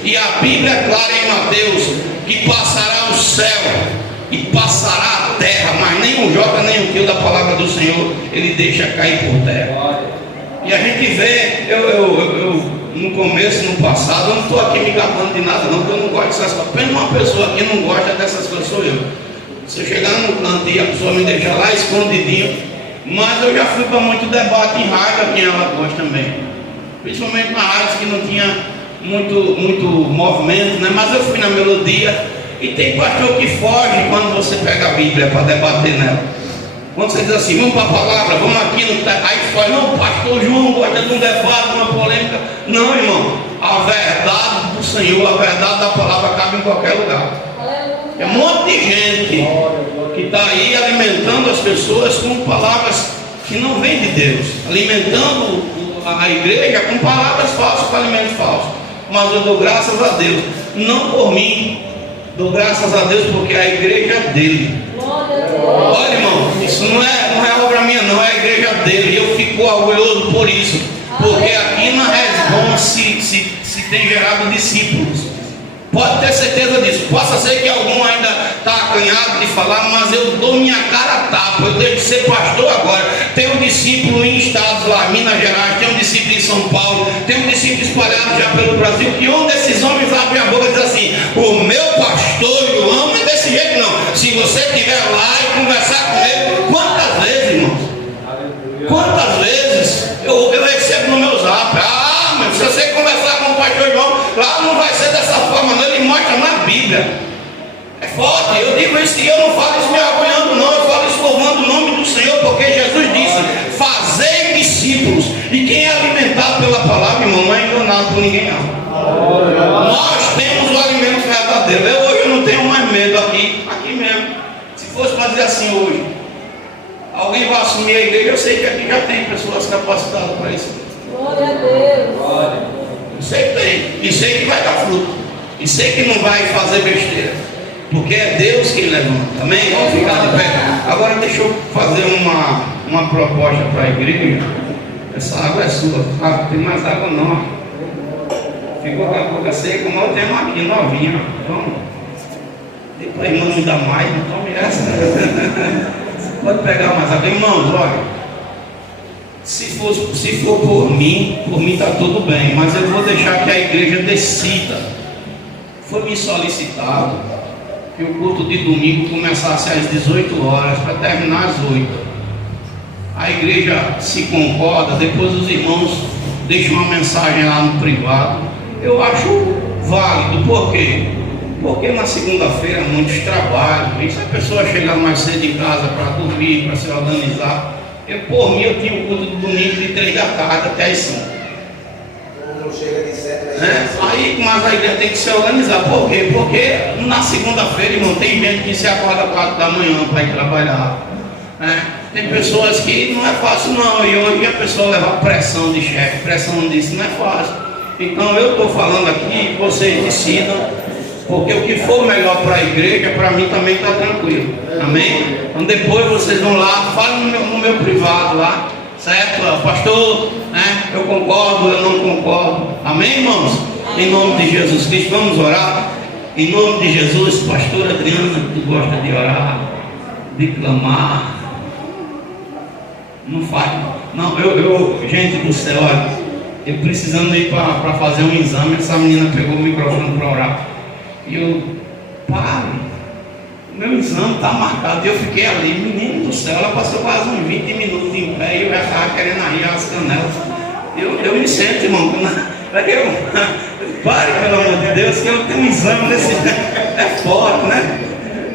e a Bíblia é clara em Mateus, que passará o céu e passará a terra, mas nem um jota nem um quilo da palavra do Senhor ele deixa cair por terra. E a gente vê, eu no começo, no passado, eu não estou aqui me gabando de nada não, porque eu não gosto dessas coisas. Apenas uma pessoa que não gosta dessas coisas sou eu. Se eu chegar no canto e a pessoa me deixar lá escondidinho, mas eu já fui para muito debate em rádio aqui em Alagoas também, principalmente na rádio que não tinha muito movimento, né? Mas eu fui na melodia, e tem pastor que foge quando você pega a Bíblia para debater nela. Quando você diz assim, vamos para a palavra, vamos aqui, aí foge, não, o pastor João gosta de um debate, uma polêmica. Não, irmão, a verdade do Senhor, a verdade da palavra cabe em qualquer lugar. É um monte de gente que está aí alimentando as pessoas com palavras que não vêm de Deus, alimentando a igreja com palavras falsas, com alimento falso. Mas eu dou graças a Deus, não por mim, dou graças a Deus porque a igreja é dele. Olha, irmão, isso não é obra minha não, é a igreja dele, e eu fico orgulhoso por isso, porque aqui na Resbom se tem gerado discípulos. Pode ter certeza disso. Possa ser que algum ainda está acanhado de falar, mas eu dou minha cara a tapa. Eu devo ser pastor agora. Tem um discípulo em estados lá, Minas Gerais, tem um discípulo em São Paulo, tem um discípulo espalhado já pelo Brasil, que um desses homens abre a boca e diz assim, o meu pastor João não é desse jeito não. Se você estiver lá e conversar com ele, quantas vezes, irmão? Quantas vezes eu recebo no meu zap, mas se você conversar com o pastor João, lá não vai ser dessa forma não, ele mostra na Bíblia. É forte, eu digo isso e eu não falo isso me orgulhando não, eu falo isso louvando o nome do Senhor, porque Jesus disse, fazei discípulos, e quem é alimentado pela palavra, irmão, não é enganado por ninguém não. Nós temos o alimento verdadeiro. Hoje eu não tenho mais medo aqui mesmo. Se fosse para dizer assim hoje, alguém vai assumir a igreja, eu sei que aqui já tem pessoas capacitadas para isso. Glória a Deus. Eu sei que tem, e sei que vai dar fruto, e sei que não vai fazer besteira, porque é Deus quem levanta. Amém? Vamos ficar de pé. Agora deixa eu fazer uma proposta para a igreja. Essa água é sua, não tem mais água não. Ficou com a boca seca, mas eu tenho uma aqui novinha. Vamos. Depois a irmã não dá mais, não tome essa. Pode pegar mais água. Irmãos, olha. Se for por mim está tudo bem, mas eu vou deixar que a igreja decida. Foi me solicitado que o culto de domingo começasse às 18 horas para terminar às 8. A igreja se concorda, depois os irmãos deixam uma mensagem lá no privado. Eu acho válido, por quê? Porque na segunda-feira muitos trabalham, e se a pessoa chegar mais cedo em casa para dormir, para se organizar, por mim eu tinha o culto do domingo de 3 da tarde até as 5. Aí, mas a igreja tem que se organizar. Por quê? Porque na segunda-feira, irmão, tem gente que se acorda 4 da manhã para ir trabalhar. Tem pessoas que não é fácil não. E hoje a pessoa leva pressão de chefe, pressão disso, não é fácil. Então eu estou falando aqui, vocês decidam, porque o que for melhor para a igreja, para mim também está tranquilo. Amém? Então depois vocês vão lá, falem no meu privado lá, certo? Pastor, eu concordo, eu não concordo. Amém, irmãos? Em nome de Jesus Cristo, vamos orar. Em nome de Jesus, pastora Adriana, que tu gosta de orar, de clamar. Não faz. Não, gente do céu, olha, eu precisando ir para fazer um exame, essa menina pegou o microfone para orar. E eu, pare, meu exame está marcado. E eu fiquei ali, menino do céu, ela passou quase uns 20 minutos em pé e eu já estava querendo arranjar as canelas. Eu me sento, irmão, pare, pelo amor de Deus, que eu tenho um exame nesse. É forte, né?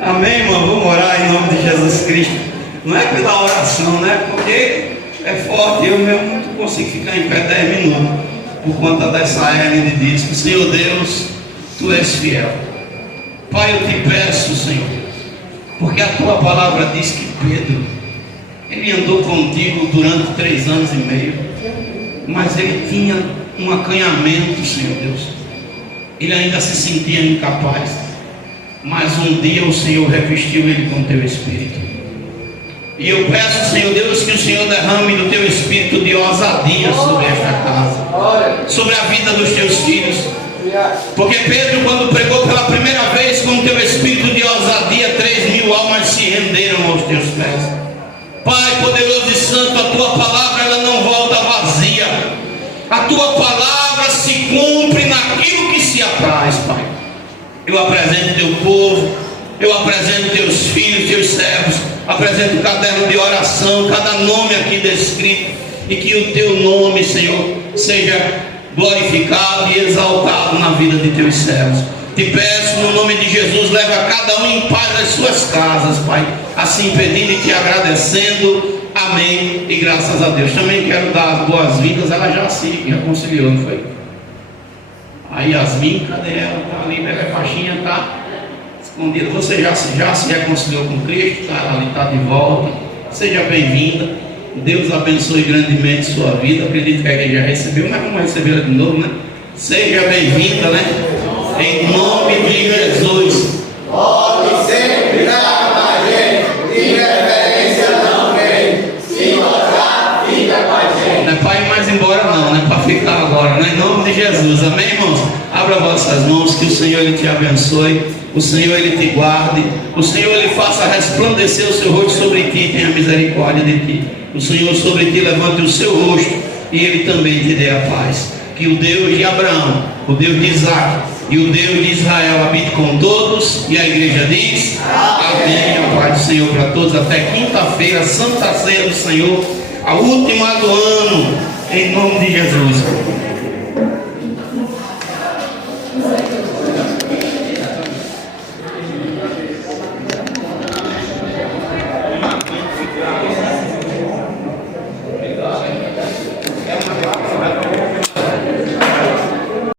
Amém, irmão? Vamos orar em nome de Jesus Cristo. Não é pela oração, né? Porque é forte, eu mesmo não consigo ficar em pé 10 minutos por conta dessa hernia de disco. Senhor Deus, tu és fiel. Pai, eu te peço, Senhor, porque a tua palavra diz que Pedro, ele andou contigo durante 3 anos e meio, mas ele tinha um acanhamento, Senhor Deus. Ele ainda se sentia incapaz, mas um dia o Senhor revestiu ele com teu Espírito. E eu peço, Senhor Deus, que o Senhor derrame do teu Espírito de ousadia sobre esta casa, sobre a vida dos teus filhos. Porque Pedro, quando pregou pela primeira vez com o teu Espírito de ousadia, 3.000 almas se renderam aos teus pés. Pai poderoso e santo, a tua palavra ela não volta vazia. A tua palavra se cumpre naquilo que se apraz, Pai. Eu apresento teu povo, eu apresento teus filhos, teus servos, apresento o caderno de oração, cada nome aqui descrito, e que o teu nome, Senhor, seja glorificado e exaltado na vida de teus servos. Te peço no nome de Jesus, leva cada um em paz às suas casas, Pai, assim pedindo e te agradecendo. Amém e graças a Deus. Também quero dar as boas-vindas. Ela já se reconciliou, não foi? A Yasmin, cadê ela? Está ali, a faixinha está escondida. Você já se reconciliou com Cristo, tá? Ali está de volta. Seja bem-vinda. Deus abençoe grandemente sua vida. Acredito que a igreja já recebeu, mas vamos recebê-la de novo, né? Seja bem-vinda, né? Em nome de Jesus. Volte sempre na gente, de reverência não vem. Se gostar, fica com a gente. Não é para ir mais embora não, não é para ficar agora, né? Em nome de Jesus, amém, irmãos? Abra vossas mãos, que o Senhor Ele te abençoe, o Senhor Ele te guarde, o Senhor Ele faça resplandecer o seu rosto sobre ti e tenha misericórdia de ti. O Senhor sobre ti levante o seu rosto e Ele também te dê a paz. Que o Deus de Abraão, o Deus de Isaac e o Deus de Israel habite com todos. E a igreja diz: amém. A paz do Senhor para todos. Até quinta-feira, Santa Ceia do Senhor, a última do ano, em nome de Jesus.